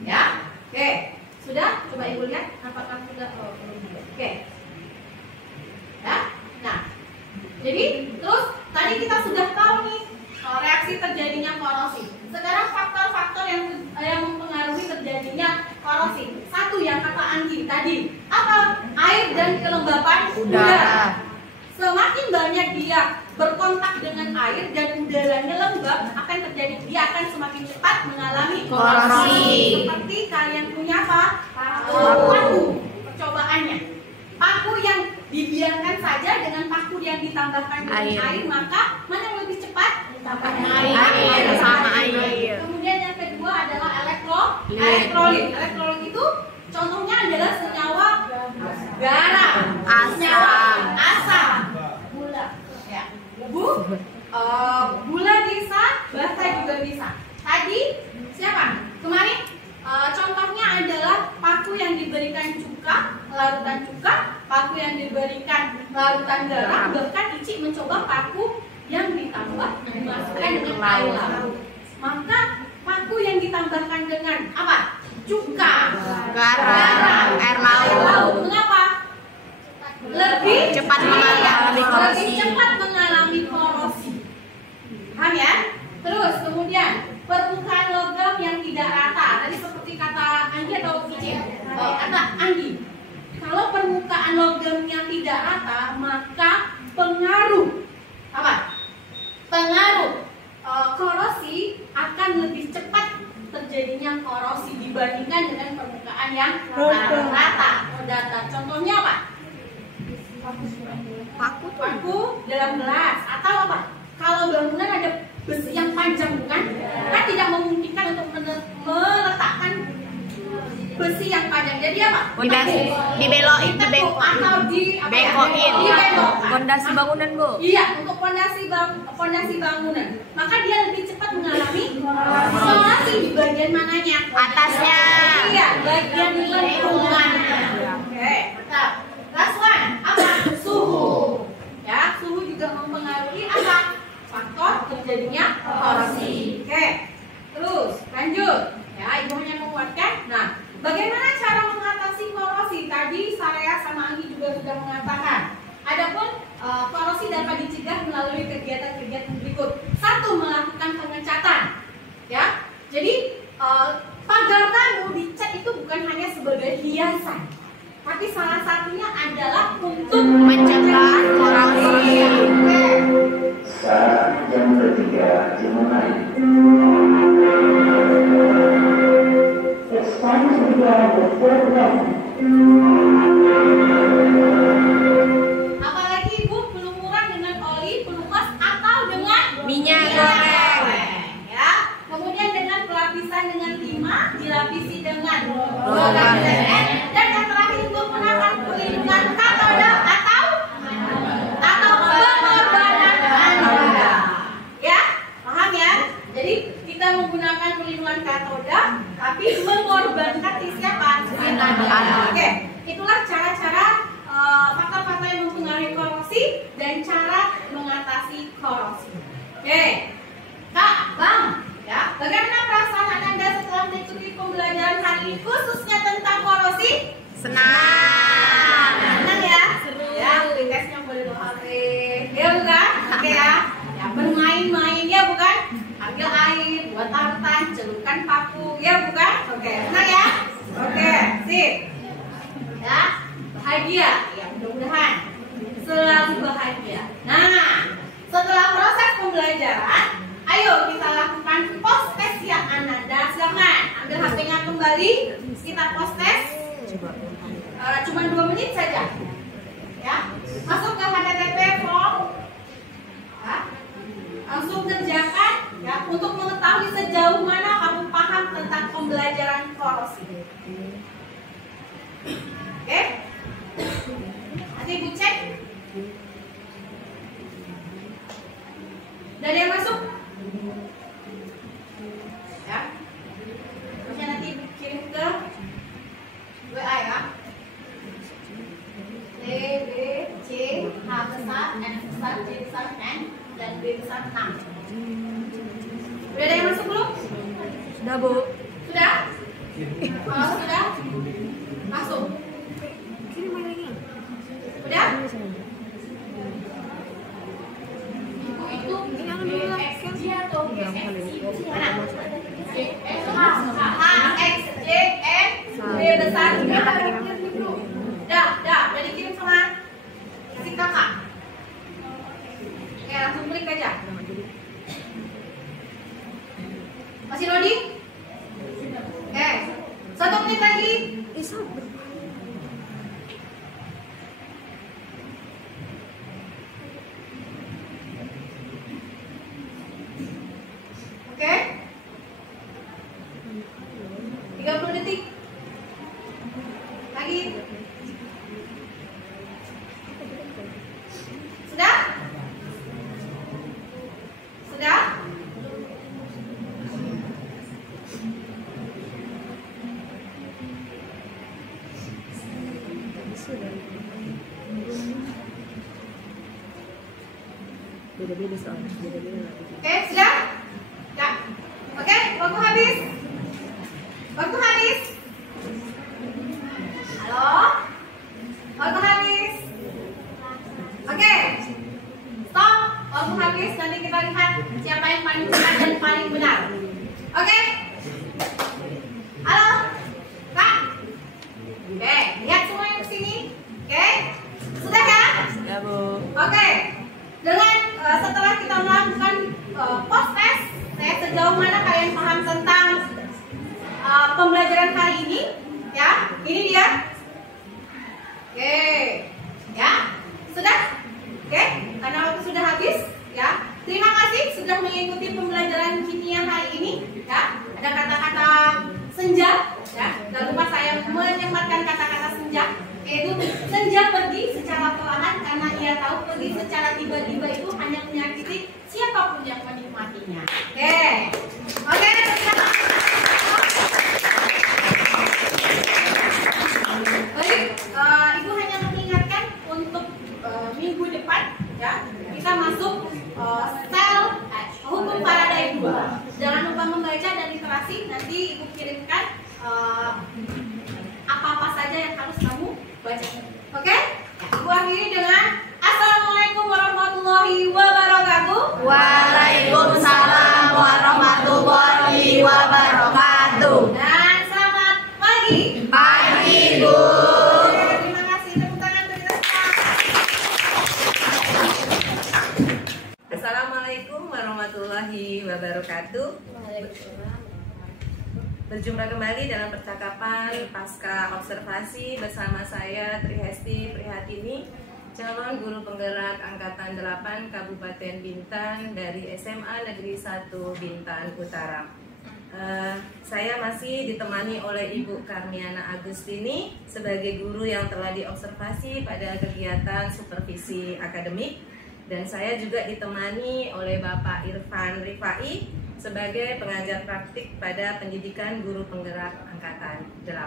Ya, oke. Sudah? Coba Ibu lihat apakah sudah? Oke. Ya, nah. Jadi terus tadi kita sudah tahu nih reaksi terjadinya korosi. Sekarang faktor-faktor yang mempengaruhi terjadinya korosi. Satu yang kata Anggi tadi, apa? Air dan kelembapan udara. Semakin banyak dia berkontak dengan air dan udaranya lembab, akan terjadi dia akan semakin cepat mengalami korosi. Seperti kalian punya apa? Paku. Percobaannya. Paku yang dibiarkan saja dengan paku yang ditambahkan dengan air, maka mana yang lebih cepat? Air sama air. Kemudian yang kedua adalah elektrolit. Elektrolit itu contohnya adalah senyawa garam, senyawa asam, gula. Ya. Gula bisa, bata juga bisa. Tadi siapa? Kemarin contohnya adalah paku yang diberikan cuka, larutan cuka, paku yang diberikan larutan garam, bahkan Ici mencoba paku yang ditambah dimasukkan dengan air laut. Maka paku yang ditambahkan dengan apa? Cuka, garam, air laut. Mengapa? Lebih cepat mengalami korosi. Paham ya? Terus kemudian permukaan logam yang tidak rata. Tadi seperti kata Anggi atau Ici? Kata Anggi. Kalau permukaan logamnya tidak rata, maka pengaruh apa? Pengaruh korosi akan lebih cepat terjadinya korosi dibandingkan dengan permukaan yang rata. Contohnya apa? Paku dalam gelas atau apa? Kalau bangunan ada besi yang panjang bukan? Kan tidak memungkinkan untuk meletakkan besi yang panjang. Jadi apa? Dibelokin, atau bengkokin. Fondasi bangunan, Bu. Iya, untuk fondasi bangunan. Maka dia lebih cepat mengalami korosi di bagian mananya? Atasnya. Iya, bagian lengkungan. Oke, mantap. Last one, apa? terjadinya korosi. Oke, terus lanjut. Ya, Ibu hanya menguatkan. Nah, bagaimana cara mengatasi korosi? Tadi Saraya sama Anggi juga sudah mengatakan. Adapun korosi dapat dicegah melalui kegiatan-kegiatan berikut. 1. Melakukan pengecatan. Ya, jadi pagar tamu dicat itu bukan hanya sebagai hiasan, tapi salah satunya adalah untuk mencegah korosi. Saat yang ketiga dimulai. It's time to begin the third lesson. Apalagi Ibu pelumuran dengan oli, pelumas atau dengan minyak goreng. Ya. Kemudian dengan pelapisan dengan timah, dilapisi dengan logam lem. Dan yang terakhir Ibu menggunakan perlindungan katoda atau pengorbanan anoda. Ya, paham ya? Jadi kita menggunakan perlindungan katoda, tapi mengorbankan siapa? Anoda. Oke, itulah cara-cara faktor-faktor yang mempengaruhi korosi dan cara mengatasi korosi. Oke, Kak, Bang, ya, bagaimana perasaan Anda setelah mengikuti pembelajaran hari ini khususnya tentang korosi? Senang. Senang ya? Ya, tesnya boleh bawa HP. Ya bukan? Oke ya. Ya, bermain-main ya bukan? Ambil air, buat tartan, celupkan paku, ya bukan? Oke, senang ya? Oke, sip. Ya, bahagia. Ya, mudah-mudahan selalu bahagia. Nah, setelah proses pembelajaran, ayo kita lakukan post test ya Ananda. Silakan ambil HP-nya kembali, kita post test. Cuma 2 menit saja. Ya, masuk ke HTTP form. Ya, langsung kerjakan ya untuk mengetahui sejauh mana kamu paham tentang pembelajaran korosi. Oke? Nanti Ibu cek. Dari yang masuk? Ya. Terusnya nanti kirim ke WA ya. D, B, C, H besar, N besar, J besar, N, dan B besar 6. Sudah ada yang masuk belum? Sudah, Bu. Sudah? Kalau sudah, masuk. Udah? Ibu itu XJ atau GXJ? Mana? HXJ, N, B besar, udah dikirim sama si kakak. Oke, langsung klik aja. Masih loading? Oke, 1 menit lagi. Oke, 30 detik lagi. Sudah? Sudah? Beda-beda soalnya, beda-beda. Oke, sudah? Ya. Oke, waktu habis. Waktu habis. Halo? Waktu habis. Oke. Stop. Waktu habis, nanti kita lihat siapa yang paling cepat dan paling benar. Oke? Halo? Kak? Oke, lihat semuanya ke sini. Oke? Sudah ya? Sudah, Bu. Oke. Dengan setelah kita melakukan post test, sejauh mana kalian paham tentang pembelajaran hari ini? Ya, ini dia. Oke, ya, sudah? Oke, karena waktu sudah habis, ya. Terima kasih sudah mengikuti pembelajaran kimia hari ini. Ya, ada kata-kata senja. Ya, jangan lupa saya menyematkan kata-kata senja. Yaitu senja pergi secara perlahan karena ia tahu pergi secara tiba-tiba itu hanya menyakiti siapapun yang menikmatinya. Oke, akhiri dengan Assalamualaikum warahmatullahi wabarakatuh. Waalaikumsalam warahmatullahi wabarakatuh. Dan selamat pagi. Pagi, Bu. Terima kasih. Tepuk tangan untuk kita semua. Assalamualaikum warahmatullahi wabarakatuh. Berjumpa kembali dalam percakapan pasca observasi bersama saya Trihesti Prihatini, calon guru penggerak Angkatan 8 Kabupaten Bintan dari SMA Negeri 1 Bintan Utara. Saya masih ditemani oleh Ibu Karmiana Agustini sebagai guru yang telah diobservasi pada kegiatan supervisi akademik, dan saya juga ditemani oleh Bapak Irfan Rifai sebagai pengajar praktik pada pendidikan guru penggerak Angkatan 8.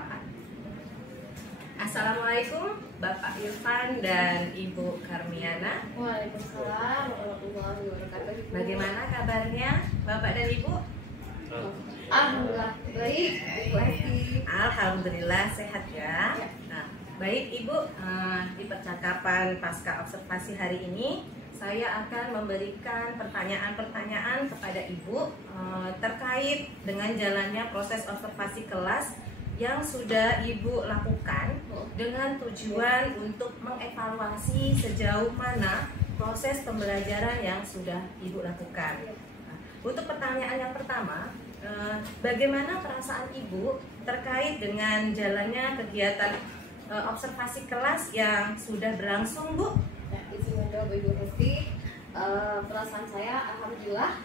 Assalamualaikum Bapak Irfan dan Ibu Karmiana. Waalaikumsalam warahmatullahi wabarakatuh. Bagaimana kabarnya Bapak dan Ibu? Alhamdulillah baik, Ibu Hesti. Alhamdulillah sehat ya. Nah, baik Ibu, di percakapan pasca observasi hari ini saya akan memberikan pertanyaan-pertanyaan kepada Ibu terkait dengan jalannya proses observasi kelas yang sudah Ibu lakukan dengan tujuan untuk mengevaluasi sejauh mana proses pembelajaran yang sudah Ibu lakukan. Untuk pertanyaan yang pertama, bagaimana perasaan Ibu terkait dengan jalannya kegiatan observasi kelas yang sudah berlangsung, Bu? Izin menjawab Ibu Hesti. Perasaan saya alhamdulillah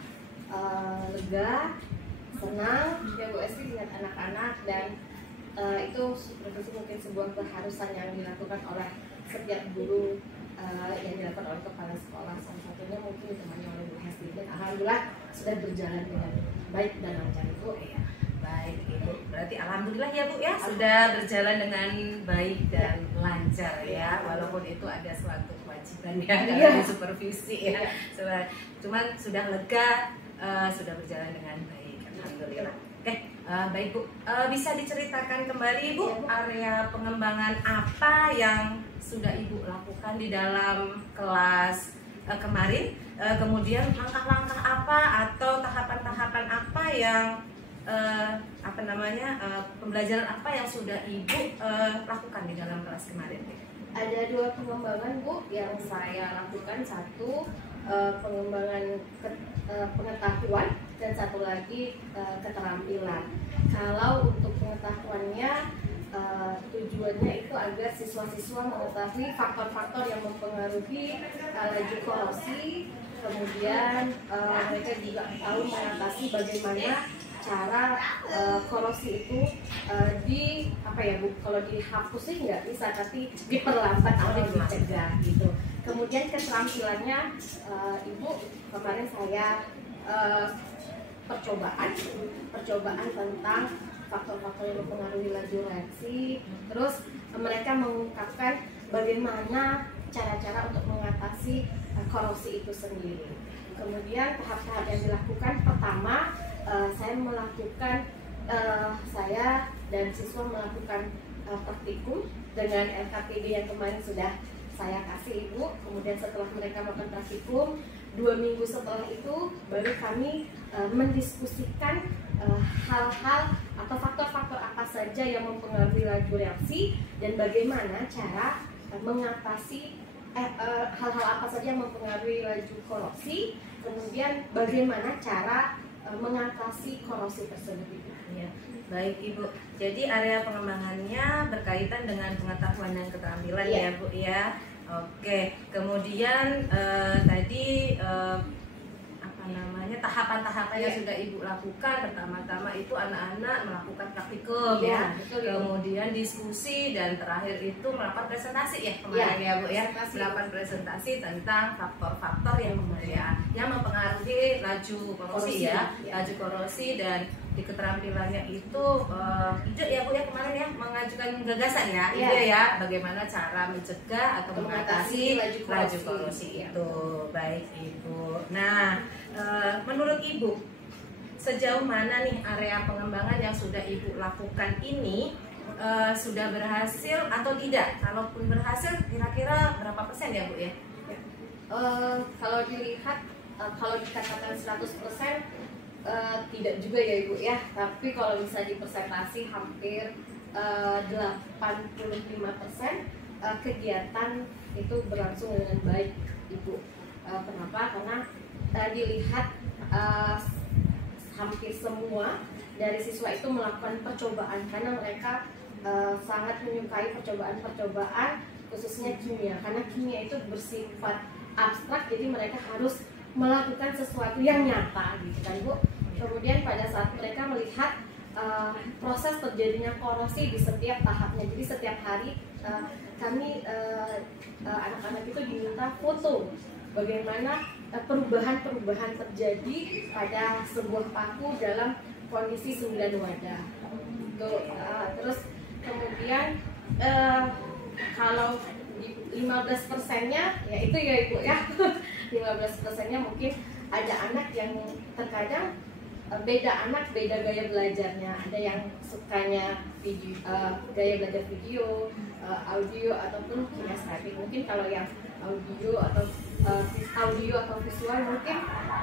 lega, senang ya Bu Hesti dengan anak-anak, dan itu supervisi mungkin sebuah keharusan yang dilakukan oleh setiap guru, yang dilakukan oleh kepala sekolah, salah satunya mungkin ditemani oleh Bu Hesti, dan alhamdulillah sudah berjalan dengan baik dan lancar Bu. Ya, baik Ibu. Berarti alhamdulillah ya Bu ya, sudah berjalan dengan baik dan lancar ya, walaupun itu ada suatu kewajiban ya dalam supervisi ya. Cuman sudah lega, sudah berjalan dengan baik, alhamdulillah. Oke, baik Bu, bisa diceritakan kembali Bu area pengembangan apa yang sudah Ibu lakukan di dalam kelas kemarin, kemudian langkah-langkah apa atau tahapan-tahapan apa yang pembelajaran apa yang sudah Ibu lakukan di dalam kelas kemarin? Ada dua pengembangan Bu yang saya lakukan. Satu pengembangan pengetahuan dan satu lagi keterampilan. Kalau untuk pengetahuannya, tujuannya itu agar siswa-siswa mengetahui faktor-faktor yang mempengaruhi laju korosi, kemudian mereka juga tahu mengatasi bagaimana cara korosi itu kalau dihapus sih nggak bisa, tapi diperlambat atau dicegah gitu. Kemudian keterampilannya, Ibu, kemarin saya percobaan tentang faktor-faktor yang mempengaruhi laju reaksi, terus mereka mengungkapkan bagaimana cara-cara untuk mengatasi korosi itu sendiri. Kemudian tahap-tahap yang dilakukan, pertama saya dan siswa melakukan praktikum dengan LKPD yang kemarin sudah saya kasih Ibu. Kemudian setelah mereka melakukan praktikum, 2 minggu setelah itu baru kami mendiskusikan hal-hal atau faktor-faktor apa saja yang mempengaruhi laju reaksi dan bagaimana cara mengatasi hal-hal apa saja yang mempengaruhi laju korosi, kemudian bagaimana cara mengatasi korosi tersebut. Ya, baik Ibu. Jadi area pengembangannya berkaitan dengan pengetahuan dan keterampilan ya Bu ya. Oke. Kemudian tadi tahapan-tahapan yang sudah Ibu lakukan, pertama-tama itu anak-anak melakukan praktikum ya, kemudian diskusi, dan terakhir itu melakukan presentasi ya kemarin ya Bu ya, melakukan presentasi tentang faktor-faktor yang mempengaruhi laju korosi ya, laju korosi. Dan di keterampilannya itu ide ya Bu ya kemarin ya, mengajukan gagasan ya, ide ya bagaimana cara mencegah atau mengatasi laju korosi itu. Baik Ibu. Nah, menurut Ibu, sejauh mana nih area pengembangan yang sudah Ibu lakukan ini sudah berhasil atau tidak? Kalaupun berhasil, kira-kira berapa persen ya Bu ya? Kalau dilihat, kalau dikatakan 100% tidak juga ya Ibu ya. Tapi kalau bisa dipersentasi hampir 85% kegiatan itu berlangsung dengan baik Ibu. Kenapa? Karena dilihat hampir semua dari siswa itu melakukan percobaan karena mereka sangat menyukai percobaan-percobaan khususnya kimia, karena kimia itu bersifat abstrak, jadi mereka harus melakukan sesuatu yang nyata gitu kan Bu. Kemudian pada saat mereka melihat proses terjadinya korosi di setiap tahapnya, jadi setiap hari kami anak-anak itu diminta foto bagaimana perubahan-perubahan terjadi pada sebuah paku dalam kondisi 9 wadah. Terus kemudian kalau 15%-nya ya itu ya Ibu ya 15%-nya mungkin ada anak yang terkadang beda anak, beda gaya belajarnya. Ada yang sukanya video, gaya belajar video, audio ataupun kinestetik. Mungkin kalau yang audio atau visual mungkin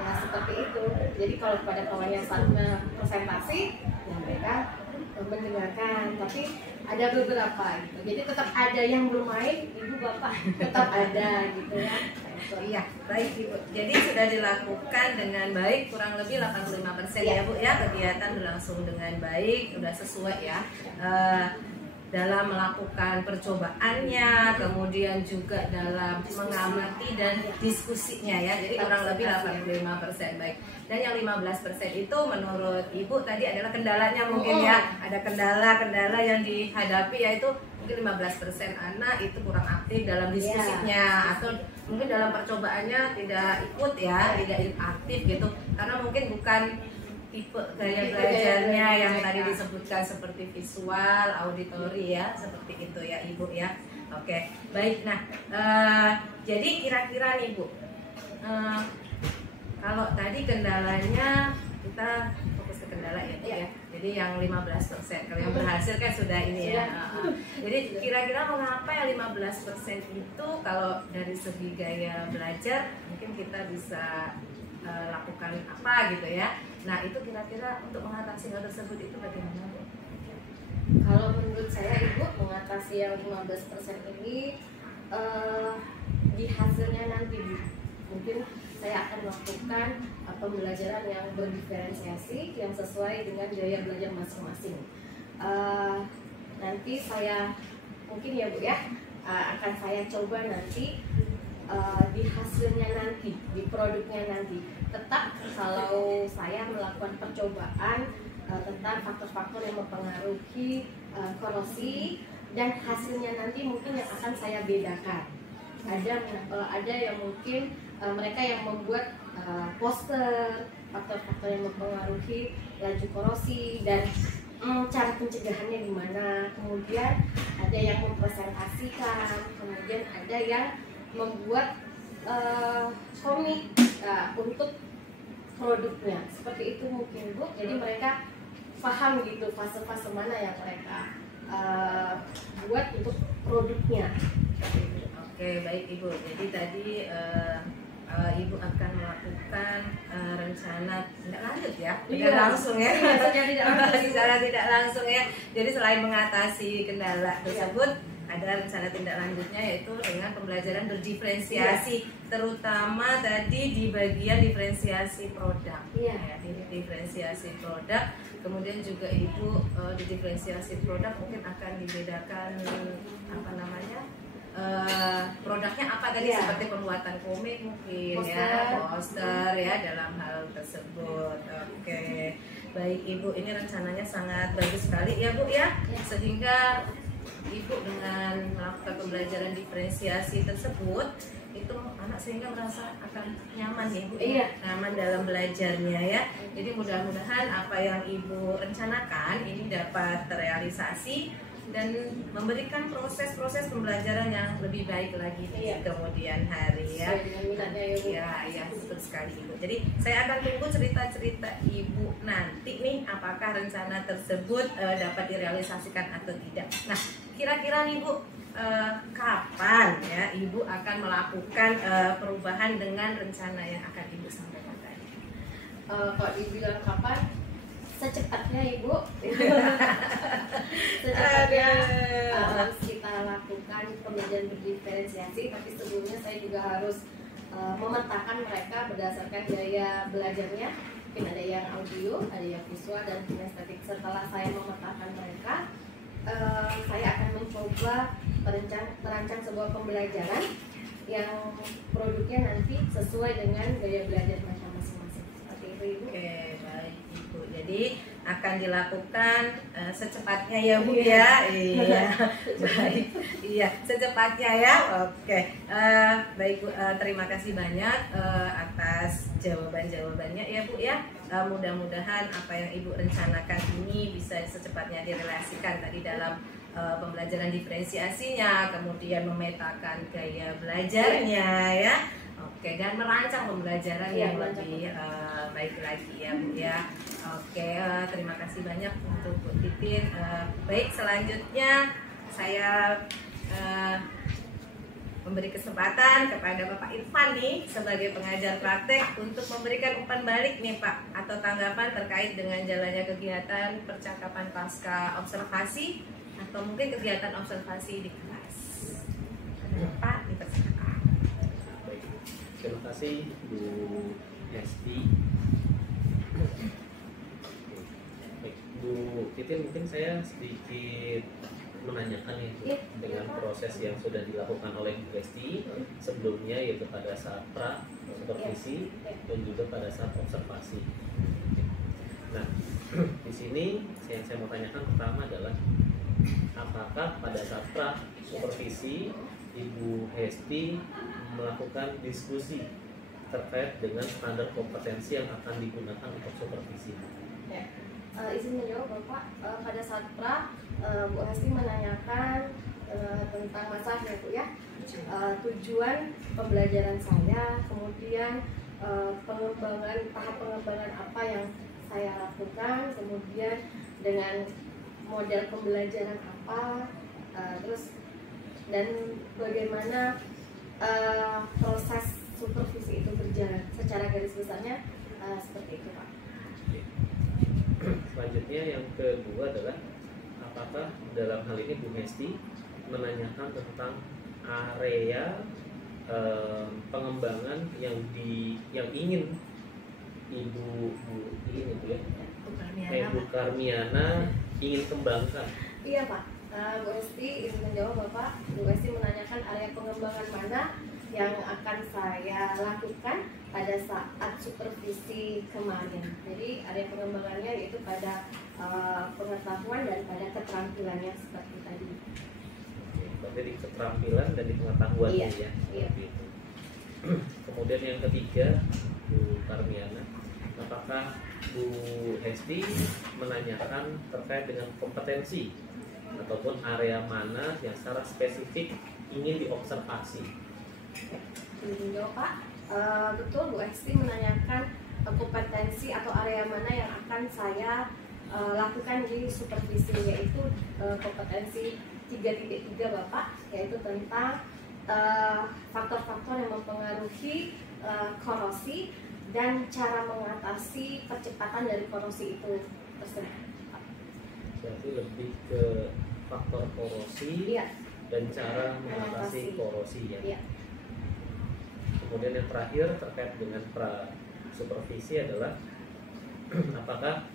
ya seperti itu. Jadi kalau pada kawan yang saatnya presentasi ya mereka mendengarkan, tapi ada beberapa gitu. Jadi tetap ada yang bermain, Ibu Bapak tetap ada gitu ya. Iya, baik Ibu. Jadi sudah dilakukan dengan baik, kurang lebih 85% ya Bu ya, kegiatan berlangsung dengan baik, sudah sesuai ya. Dalam melakukan percobaannya, kemudian juga dalam mengamati dan diskusinya ya. Jadi kurang lebih 85% baik. Dan yang 15% itu menurut Ibu tadi adalah kendalanya mungkin ya. Ada kendala-kendala yang dihadapi, yaitu mungkin 15% anak itu kurang aktif dalam diskusinya, atau mungkin dalam percobaannya tidak ikut ya, tidak aktif gitu. Karena mungkin bukan tipe gaya belajarnya yang tadi disebutkan seperti visual, auditori ya, seperti itu ya Ibu ya. Oke, baik. Nah, jadi kira-kira nih Bu, kalau tadi kendalanya kita fokus ke kendala ya Bu ya. Jadi yang 15%, kalau yang berhasil kan sudah ini ya. Jadi kira-kira mengapa yang 15% itu kalau dari segi gaya belajar mungkin kita bisa lakukan apa gitu ya. Nah itu kira-kira untuk mengatasi hal tersebut itu bagaimana Bu? Kalau menurut saya Ibu, mengatasi yang 15% ini di hasilnya nanti Bu. Mungkin saya akan melakukan pembelajaran yang berdiferensiasi yang sesuai dengan gaya belajar masing-masing. Nanti saya mungkin ya Bu ya, akan saya coba nanti di hasilnya nanti, di produknya nanti. Tetap kalau saya melakukan percobaan tentang faktor-faktor yang mempengaruhi korosi, dan hasilnya nanti mungkin yang akan saya bedakan. Ada yang mungkin mereka yang membuat poster faktor-faktor yang mempengaruhi laju korosi dan cara pencegahannya gimana. Kemudian ada yang mempresentasikan, kemudian ada yang membuat komik untuk produknya, seperti itu mungkin Bu. Jadi mereka paham gitu fase-fase mana yang mereka buat untuk produknya. Oke, baik Ibu. Jadi tadi Ibu akan melakukan rencana tindak lanjut ya, tidak langsung ya, secara tidak langsung ya. Jadi selain mengatasi kendala tersebut, ada rencana tindak lanjutnya yaitu dengan pembelajaran berdiferensiasi, terutama tadi di bagian diferensiasi produk. Ya, diferensiasi produk. Kemudian juga Ibu di diferensiasi produk mungkin akan dibedakan apa namanya, produknya apa tadi, seperti pembuatan komik mungkin poster ya dalam hal tersebut. Oke, baik Ibu, ini rencananya sangat bagus sekali ya Bu ya, sehingga Ibu dengan melakukan pembelajaran diferensiasi tersebut itu anak sehingga merasa akan nyaman ya Bu, nyaman dalam belajarnya ya. Jadi mudah-mudahan apa yang Ibu rencanakan ini dapat terrealisasi dan memberikan proses-proses pembelajaran yang lebih baik lagi di kemudian hari ya. Ya, betul sekali Ibu. Jadi saya akan tunggu cerita-cerita Ibu nanti nih, apakah rencana tersebut dapat direalisasikan atau tidak. Nah, kira-kira nih Bu, kapan ya Ibu akan melakukan perubahan dengan rencana yang akan Ibu sampaikan tadi? Kalau dibilang kapan? Secepatnya Ibu. Secepatnya harus kita lakukan pembelajaran berdiferensiasi, tapi sebelumnya saya juga harus memetakan mereka berdasarkan gaya belajarnya. Mungkin ada yang audio, ada yang visual, dan kinestetik. Setelah saya memetakan mereka, saya akan mencoba merancang sebuah pembelajaran yang produknya nanti sesuai dengan gaya belajar mereka masing-masing. Seperti itu Ibu. Oke, baik Ibu. Jadi akan dilakukan secepatnya ya Bu ya. Iya. Baik. Iya, secepatnya ya. Oke. Baik Bu, terima kasih banyak atas jawabannya ya Bu ya. Mudah-mudahan apa yang Ibu rencanakan ini bisa secepatnya direlasikan tadi dalam pembelajaran diferensiasinya, kemudian memetakan gaya belajarnya ya. Oke, dan merancang pembelajaran yang lebih baik lagi ya Bu ya. Oke, terima kasih banyak untuk Bu Titin. Baik, selanjutnya saya memberi kesempatan kepada Bapak Irfan nih sebagai pengajar praktek untuk memberikan umpan balik nih Pak, atau tanggapan terkait dengan jalannya kegiatan percakapan pasca observasi atau mungkin kegiatan observasi di kelas. Pak, dipersilakan. Baik, terima kasih Bu Hesti. Baik, Bu Titin, mungkin saya sedikit menanyakan ya dengan proses yang sudah dilakukan oleh Bu Hesti sebelumnya, yaitu pada saat pra supervisi dan juga pada saat observasi. Nah, di sini yang saya mau tanyakan pertama adalah apakah pada saat pra supervisi Ibu Hesti melakukan diskusi terkait dengan standar kompetensi yang akan digunakan untuk supervisi? Ya. Izin menjawab Bapak, pada saat pra Bu Hesti menanyakan tentang masalahnya Bu ya, tujuan pembelajaran saya, kemudian tahap pengembangan apa yang saya lakukan, kemudian dengan model pembelajaran apa, terus dan bagaimana proses supervisi itu berjalan secara garis besarnya, seperti itu Pak. Selanjutnya yang kedua adalah apakah dalam hal ini Bu Hesti menanyakan tentang area pengembangan yang ingin Ibu Karmiana ingin kembangkan? Iya Pak, Bu Hesti izin menjawab Bapak. Bu Hesti menanyakan area pengembangan mana yang akan saya lakukan pada saat supervisi kemarin. Jadi area pengembangannya yaitu pada pengetahuan dan pada keterampilannya seperti tadi. Berarti di keterampilan dan di pengetahuannya ya. Iya. Gitu. Kemudian yang ketiga, Bu Karmiana, apakah Bu Hesti menanyakan terkait dengan kompetensi ataupun area mana yang secara spesifik ingin diobservasi? Jawab Pak, betul Bu Hesti menanyakan kompetensi atau area mana yang akan saya lakukan di supervisi, yaitu kompetensi 3.3 Bapak, yaitu tentang faktor-faktor yang mempengaruhi korosi dan cara mengatasi percepatan dari korosi itu tersebut. Berarti lebih ke faktor korosi dan cara mengatasi korosi ya. Iya. Kemudian yang terakhir terkait dengan pra supervisi adalah apakah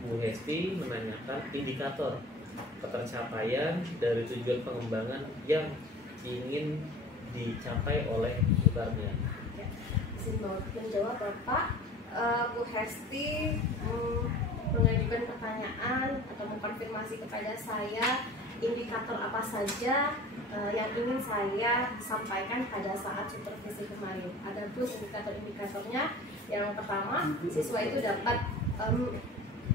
Bu Hesti menanyakan indikator ketercapaian dari tujuan pengembangan yang ingin dicapai oleh Bu Karmiana? Izin menjawab Bapak, Bu Hesti mengajukan pertanyaan atau mengkonfirmasi kepada saya indikator apa saja yang ingin saya sampaikan pada saat supervisi kemarin. Adapun indikator-indikatornya, yang pertama, siswa itu dapat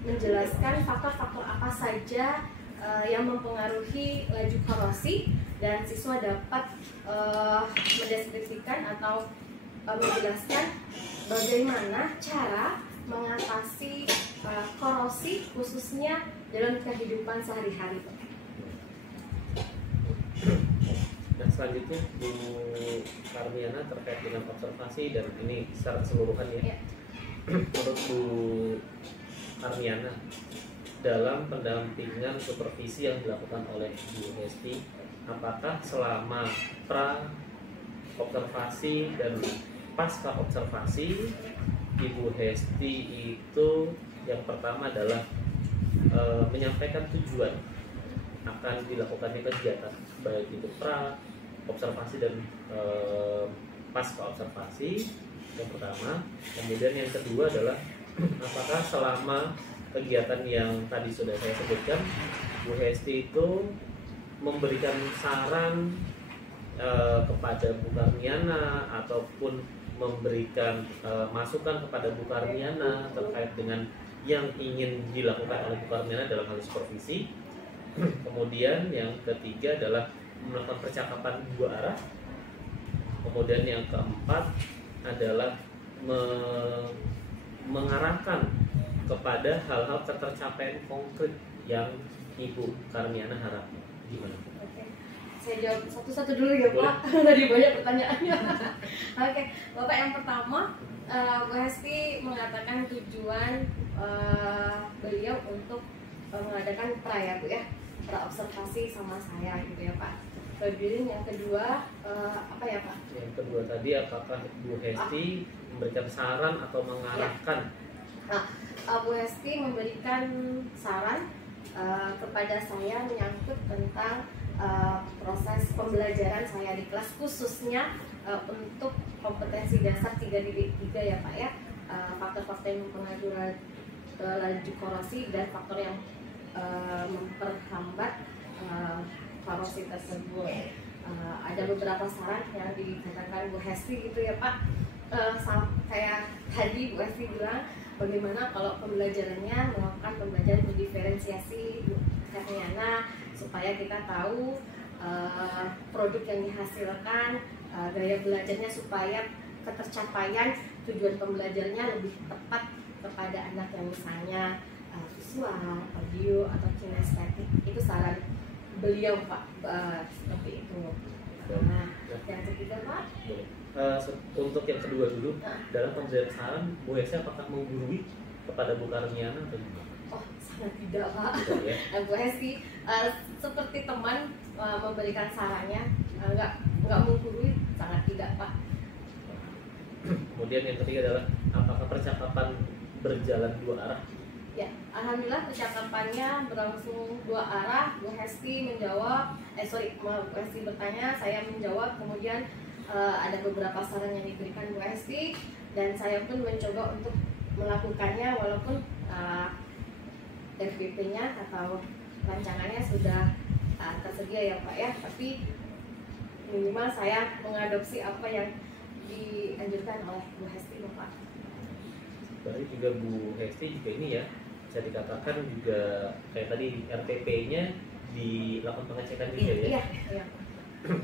menjelaskan faktor-faktor apa saja yang mempengaruhi laju korosi, dan siswa dapat mendeskripsikan atau menjelaskan bagaimana cara mengatasi korosi khususnya dalam kehidupan sehari-hari. Dan selanjutnya Bu Karmiana terkait dengan observasi dan ini secara keseluruhan ya. Menurut Bu Karmiana, dalam pendampingan supervisi yang dilakukan oleh Bu Hesti, apakah selama pra observasi dan pasca observasi Ibu Hesti itu yang pertama adalah menyampaikan tujuan akan dilakukannya kegiatan baik itu pra observasi dan pasca observasi yang pertama. Kemudian yang kedua adalah apakah selama kegiatan yang tadi sudah saya sebutkan Bu Hesti itu memberikan saran kepada Bu Karmiana ataupun memberikan masukan kepada Bu Karmiana terkait dengan yang ingin dilakukan oleh Bu Karmiana dalam hal supervisi. Kemudian yang ketiga adalah melakukan percakapan dua arah. Kemudian yang keempat adalah mengarahkan kepada hal-hal ketercapaian konkret yang Ibu Karmiana harapkan. Gimana? Oke, saya jawab satu-satu dulu ya Pak. Tadi banyak pertanyaannya. Oke, Bapak, yang pertama, Bu Hesti mengatakan tujuan beliau untuk mengadakan pra ya Bu ya, pra observasi sama saya gitu ya Pak. Kemudian yang kedua apa ya Pak? Yang kedua tadi apakah Bu Hesti memberikan saran atau mengarahkan? Bu Hesti memberikan saran kepada saya menyangkut tentang proses pembelajaran saya di kelas, khususnya untuk kompetensi dasar 3.3 ya Pak ya, faktor-faktor yang mempengaruhi laju korosi dan faktor yang memperhambat korosi tersebut. Ada beberapa saran yang dikatakan Bu Hesti gitu ya Pak. Kayak tadi Bu Hesti bilang bagaimana kalau pembelajarannya melakukan pembelajaran berdiferensiasi Karmiana, supaya kita tahu produk yang dihasilkan, gaya belajarnya, supaya ketercapaian tujuan pembelajarnya lebih tepat kepada anak yang misalnya visual, audio, atau kinestetik. Itu saran beliau Pak, seperti itu. Nah, yang ketiga Pak, untuk yang kedua dulu, dalam pemberian saran Bu Hesti apakah menggurui kepada Bu Karmiana atau gimana? Oh, sangat tidak Pak. Ya? Bu Hesti seperti teman memberikan sarannya, nggak menggurui, sangat tidak Pak. Kemudian yang ketiga adalah apakah percakapan berjalan dua arah? Ya, alhamdulillah percakapannya berlangsung dua arah. Bu Hesti menjawab, Bu Hesti bertanya, saya menjawab, kemudian ada beberapa saran yang diberikan Bu Hesti dan saya pun mencoba untuk melakukannya walaupun FBP-nya atau rancangannya sudah tersedia ya Pak ya, tapi minimal saya mengadopsi apa yang dianjurkan oleh Bu Hesti Bapak. Berarti juga Bu Hesti juga ini ya, bisa dikatakan juga kayak tadi RPP-nya dilakukan pengecekan juga ya. Iya.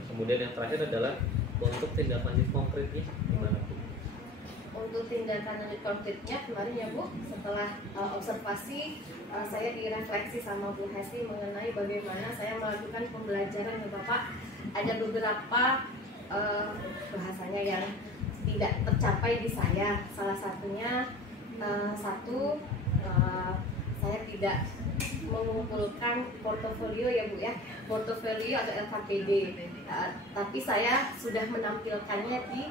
Kemudian yang terakhir adalah untuk tindak lanjut konkretnya gimana Bu? Untuk tindakan lanjut konkretnya kemarin ya Bu, setelah observasi saya direfleksi sama Bu Hesti mengenai bagaimana saya melakukan pembelajaran ya Bapak. Ada beberapa bahasanya yang tidak tercapai di saya. Salah satunya saya tidak mengumpulkan portofolio ya Bu ya, portofolio atau LKPD, tapi saya sudah menampilkannya di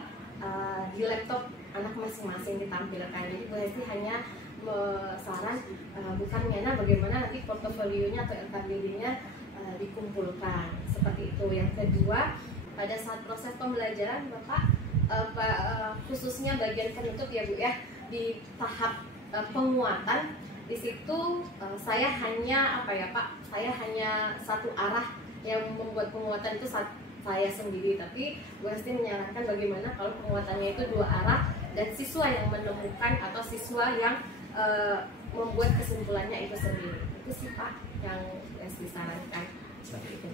laptop anak masing-masing ditampilkan. Jadi Bu Hesti hanya saran Bu Karmiana bagaimana nanti portofolionya atau LKPD-nya dikumpulkan seperti itu. Yang kedua, pada saat proses pembelajaran Bapak, khususnya bagian penutup ya Bu ya, di tahap penguatan, di situ saya hanya apa ya Pak, saya hanya satu arah yang membuat penguatan itu saya sendiri, tapi Bu Hesti menyarankan bagaimana kalau penguatannya itu dua arah dan siswa yang menemukan atau siswa yang membuat kesimpulannya itu sendiri. Itu sih Pak. yang disarankan seperti itu.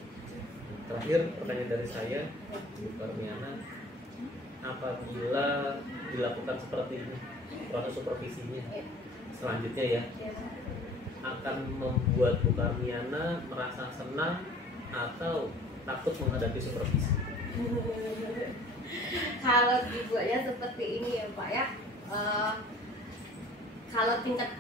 Terakhir pertanyaan dari saya, Bu Karmiana, apabila dilakukan seperti ini proses supervisinya selanjutnya ya, akan membuat Bu Karmiana merasa senang atau takut menghadapi supervisi? Kalau dibuatnya seperti ini ya Pak ya, kalau tingkat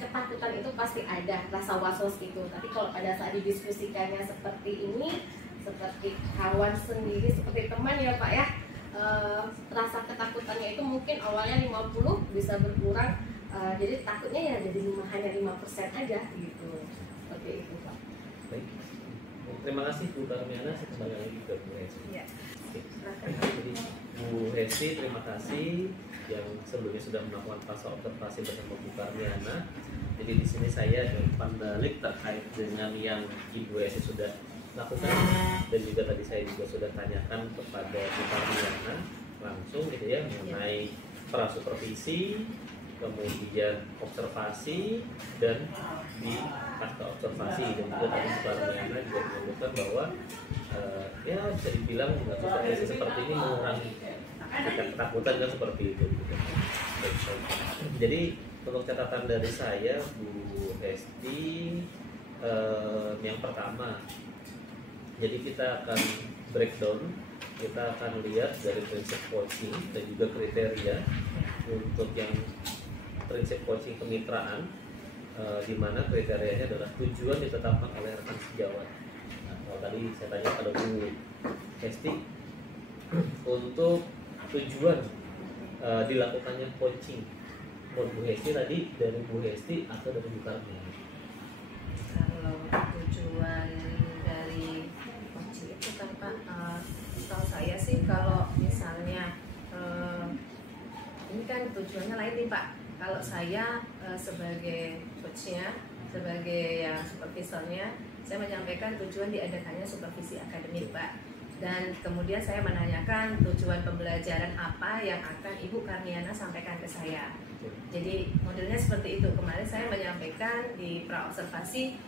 ketakutan itu pasti ada, rasa was-was gitu. Tapi kalau pada saat didiskusikannya seperti ini, seperti kawan sendiri, seperti teman ya Pak ya, rasa ketakutannya itu mungkin awalnya 50 bisa berkurang, jadi takutnya ya jadi hanya 5% aja gitu. Seperti itu Pak. Baik. Terima kasih Bu Karmiana, saya kembali lagi ke Bu Hesti. Ya. Jadi Bu Hesti, terima kasih yang sebelumnya sudah melakukan fase observasi bersama Bu Karmiana. Jadi di sini saya umpan balik terkait dengan yang Ibu Hesti sudah lakukan, dan juga tadi saya juga sudah tanyakan kepada Bu Karmiana langsung gitu ya mengenai prasupervisi, kemudian observasi, dan di pasca observasi. Dan juga tadi Bu Karmiana juga menyebutkan bahwa ya bisa dibilang supervisi seperti ini mengurangi ketakutan kan seperti itu. Jadi untuk catatan dari saya Bu Hesti, yang pertama, jadi kita akan breakdown, kita akan lihat dari prinsip coaching dan juga kriteria untuk yang prinsip coaching kemitraan, di mana kriterianya adalah tujuan ditetapkan oleh rekan sejawat. Nah, kalau tadi saya tanya pada Bu Hesti, untuk tujuan dilakukannya coaching, menurut Bu Hesti tadi dari Bu Hesti atau dari Bu Karmiana? Kalau tujuan dari coaching itu kan Pak, setahu saya sih kalau misalnya ini kan tujuannya lain nih Pak. Kalau saya sebagai coachnya, sebagai yang supervisornya, saya menyampaikan tujuan diadakannya supervisi akademik Pak. Dan kemudian saya menanyakan tujuan pembelajaran apa yang akan Ibu Karmiana sampaikan ke saya. Jadi modelnya seperti itu. Kemarin saya menyampaikan di pra-observasi,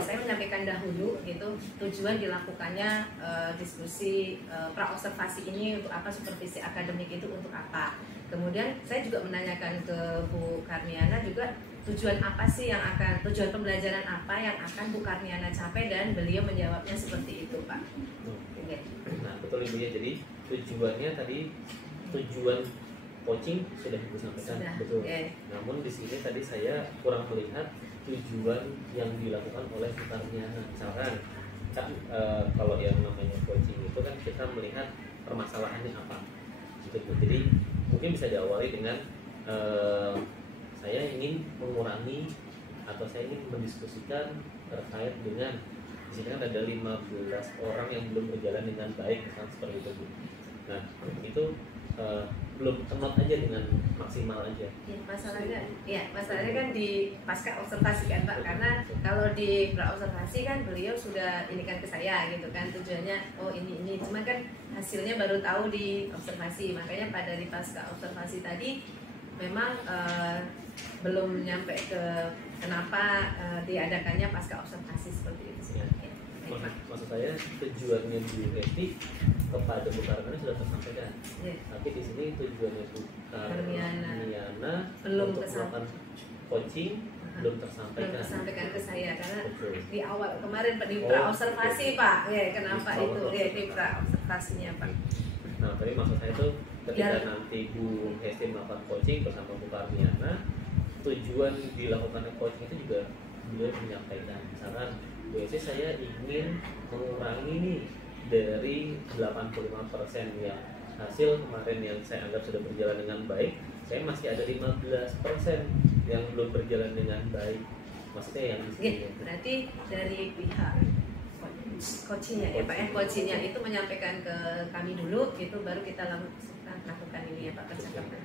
saya menyampaikan dahulu gitu tujuan dilakukannya diskusi pra-observasi ini untuk apa, supervisi akademik itu untuk apa. Kemudian saya juga menanyakan ke Bu Karmiana juga tujuan apa sih yang akan, tujuan pembelajaran apa yang akan Bu Karmiana capai, dan beliau menjawabnya seperti itu Pak. Nah betul Ibu ya, jadi tujuannya tadi, tujuan coaching sudah Ibu sampaikan, betul. Namun di sini tadi saya kurang melihat tujuan yang dilakukan oleh Bu Karmiana. Misalkan kan kalau yang namanya coaching itu kan kita melihat permasalahannya apa gitu. Jadi mungkin bisa diawali dengan saya ingin mengurangi atau saya ingin mendiskusikan terkait dengan, di sini kan ada 15 orang yang belum berjalan dengan baik, misalnya seperti itu Bu. Nah itu belum kenot aja dengan maksimal aja. Masalahnya kan di pasca observasi kan Pak, karena kalau di pra observasi kan beliau sudah ini kan ke saya gitu kan, tujuannya oh ini, cuman kan hasilnya baru tahu di observasi. Makanya pada di pasca observasi tadi memang belum nyampe ke kenapa diadakannya pasca observasi seperti itu sih. Maksud saya tujuannya Bu Hesti kepada Bu Karmiana sudah tersampaikan, tapi di sini tujuannya Bu Karmiana belum untuk melakukan coaching belum tersampaikan ke saya, karena di awal kemarin di pra observasi Pak, kenapa itu di pra observasinya Pak. Nah tapi maksud saya itu ketika nanti Bu Hesti melakukan coaching bersama Bu Karmiana, tujuan dilakukannya coaching itu juga beliau menyampaikan, misalkan Bu Hesti saya ingin mengurangi nih dari 85% yang hasil kemarin yang saya anggap sudah berjalan dengan baik, saya masih ada 15% yang belum berjalan dengan baik. Maksudnya yang di sini. Berarti dari pihak coachingnya ya Pak, coachingnya itu menyampaikan ke kami dulu, gitu baru kita lakukan ini ya Pak, percakapan.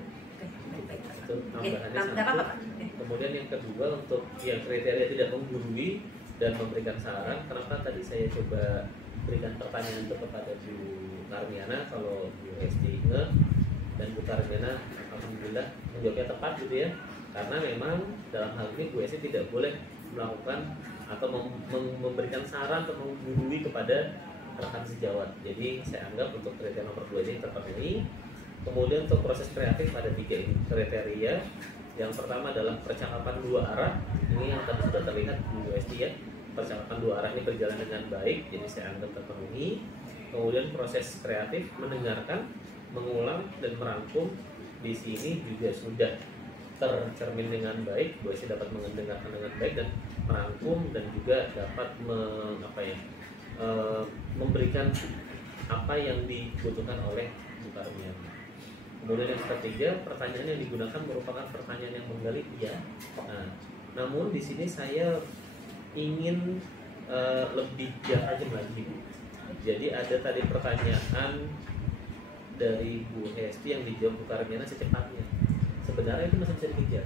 Itu tambahannya satu. Kemudian yang kedua, untuk yang kriteria tidak menggurui dan memberikan saran, kenapa tadi saya coba berikan pertanyaan itu kepada Bu Karmiana, kalau Bu Hesti ingat, dan Bu Karmiana alhamdulillah menjawabnya tepat gitu ya, karena memang dalam hal ini Bu Hesti tidak boleh melakukan atau memberikan saran atau menggurui kepada rekan sejawat. Jadi saya anggap untuk kriteria nomor 2 ini terpenuhi. Kemudian untuk proses kreatif ada 3 kriteria. Yang pertama adalah percakapan 2 arah. Ini yang tadi sudah terlihat Bu Esti ya. Percakapan 2 arah ini berjalan dengan baik, jadi saya anggap terpenuhi. Kemudian proses kreatif mendengarkan, mengulang dan merangkum di sini juga sudah tercermin dengan baik. Bu Esti dapat mendengarkan dengan baik dan merangkum dan juga dapat memberikan apa yang dibutuhkan oleh Bu Karmiana. Kemudian yang ketiga, pertanyaan yang digunakan merupakan pertanyaan yang menggali iya. Nah, namun di sini saya ingin lebih tajam lagi, Bu. Jadi ada tadi pertanyaan dari Bu Hesti yang dijawab Bu Karmiana secepatnya. Sebenarnya itu masih bisa dikejar.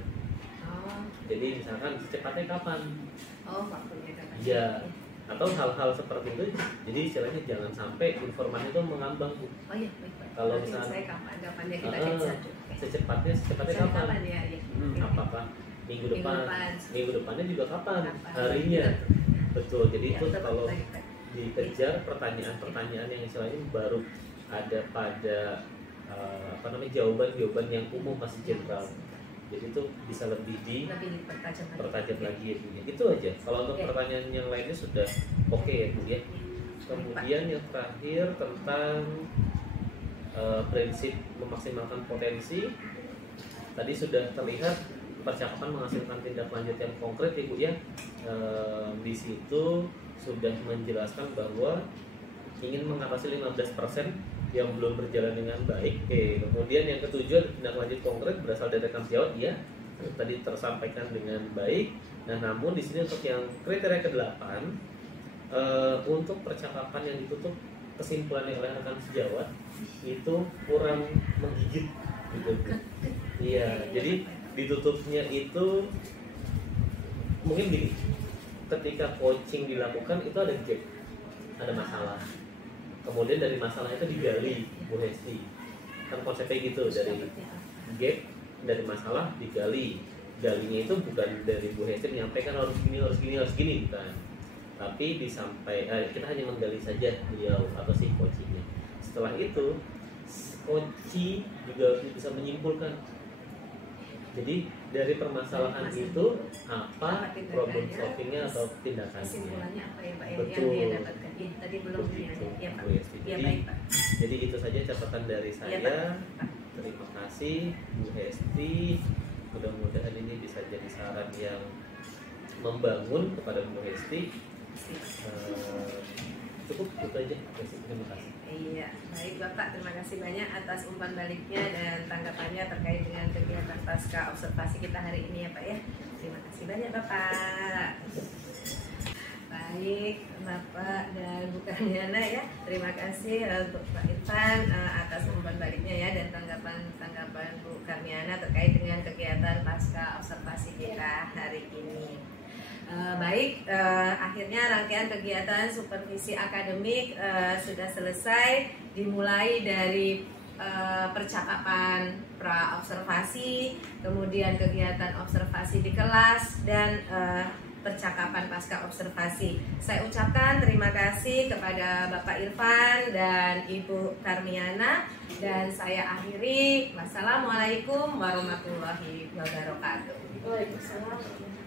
Jadi misalkan secepatnya kapan? Waktunya kapan? Iya. Atau hal-hal seperti itu. Jadi istilahnya jangan sampai informasi itu mengambang, Bu. Oh iya, baik. Kalau misalnya saya kapan-kapannya kita kejar. Secepatnya kapan? Ya, ya. Apakah minggu depannya juga kapan? Harinya. Betul. Jadi Ya, itu betul, kalau baik. dikejar pertanyaan-pertanyaan yang istilahnya baru ada pada jawaban-jawaban yang umum masih general. Jadi itu bisa lebih dipertajam lagi ya Bu. Itu aja. Kalau untuk pertanyaan yang lainnya sudah oke ya Bu ya. Kemudian yang terakhir tentang prinsip memaksimalkan potensi. Tadi sudah terlihat percakapan menghasilkan tindak lanjut yang konkret ya Bu ya. Di situ sudah menjelaskan bahwa ingin mengatasi 15% yang belum berjalan dengan baik. Kemudian yang ketujuh, tindak lanjut konkret berasal dari rekan sejawat, ya tadi tersampaikan dengan baik. Nah, namun di sini untuk yang kriteria ke-8 untuk percakapan yang ditutup kesimpulannya oleh rekan sejawat itu kurang menggigit gitu. Iya, jadi ditutupnya itu mungkin gini, ketika coaching dilakukan itu ada gap, ada masalah. Kemudian dari masalah itu digali Bu Hesti. Kan konsepnya gitu, dari gap, dari masalah digali. Galinya itu bukan dari Bu Hesti menyampaikan harus gini, bukan. Tapi kita hanya menggali saja beliau atau si coachingnya. Setelah itu, coaching juga bisa menyimpulkan. Jadi dari permasalahan itu apa problem solvingnya atau tindakannya? Kesimpulannya apa ya Pak? Betul. Yang dia dapatkan. Tadi belum ya Pak. Ya baik Pak. Jadi itu saja catatan dari saya. Ya, Terima kasih Bu Hesti. Mudah-mudahan ini bisa jadi saran yang membangun kepada Bu Hesti. Cukup itu aja. Terima kasih. Iya, baik Bapak, terima kasih banyak atas umpan baliknya dan tanggapannya terkait dengan kegiatan pasca observasi kita hari ini ya Pak ya. Terima kasih banyak Bapak. Baik Bapak dan Bu Karmiana ya, terima kasih untuk Pak Irfan atas umpan baliknya ya dan tanggapan Bu Karmiana terkait dengan kegiatan pasca observasi kita hari ini. Akhirnya rangkaian kegiatan supervisi akademik sudah selesai, dimulai dari percakapan pra-observasi, kemudian kegiatan observasi di kelas, dan percakapan pasca observasi. Saya ucapkan terima kasih kepada Bapak Irfan dan Ibu Karmiana, dan saya akhiri. Wassalamualaikum warahmatullahi wabarakatuh. Waalaikumsalam.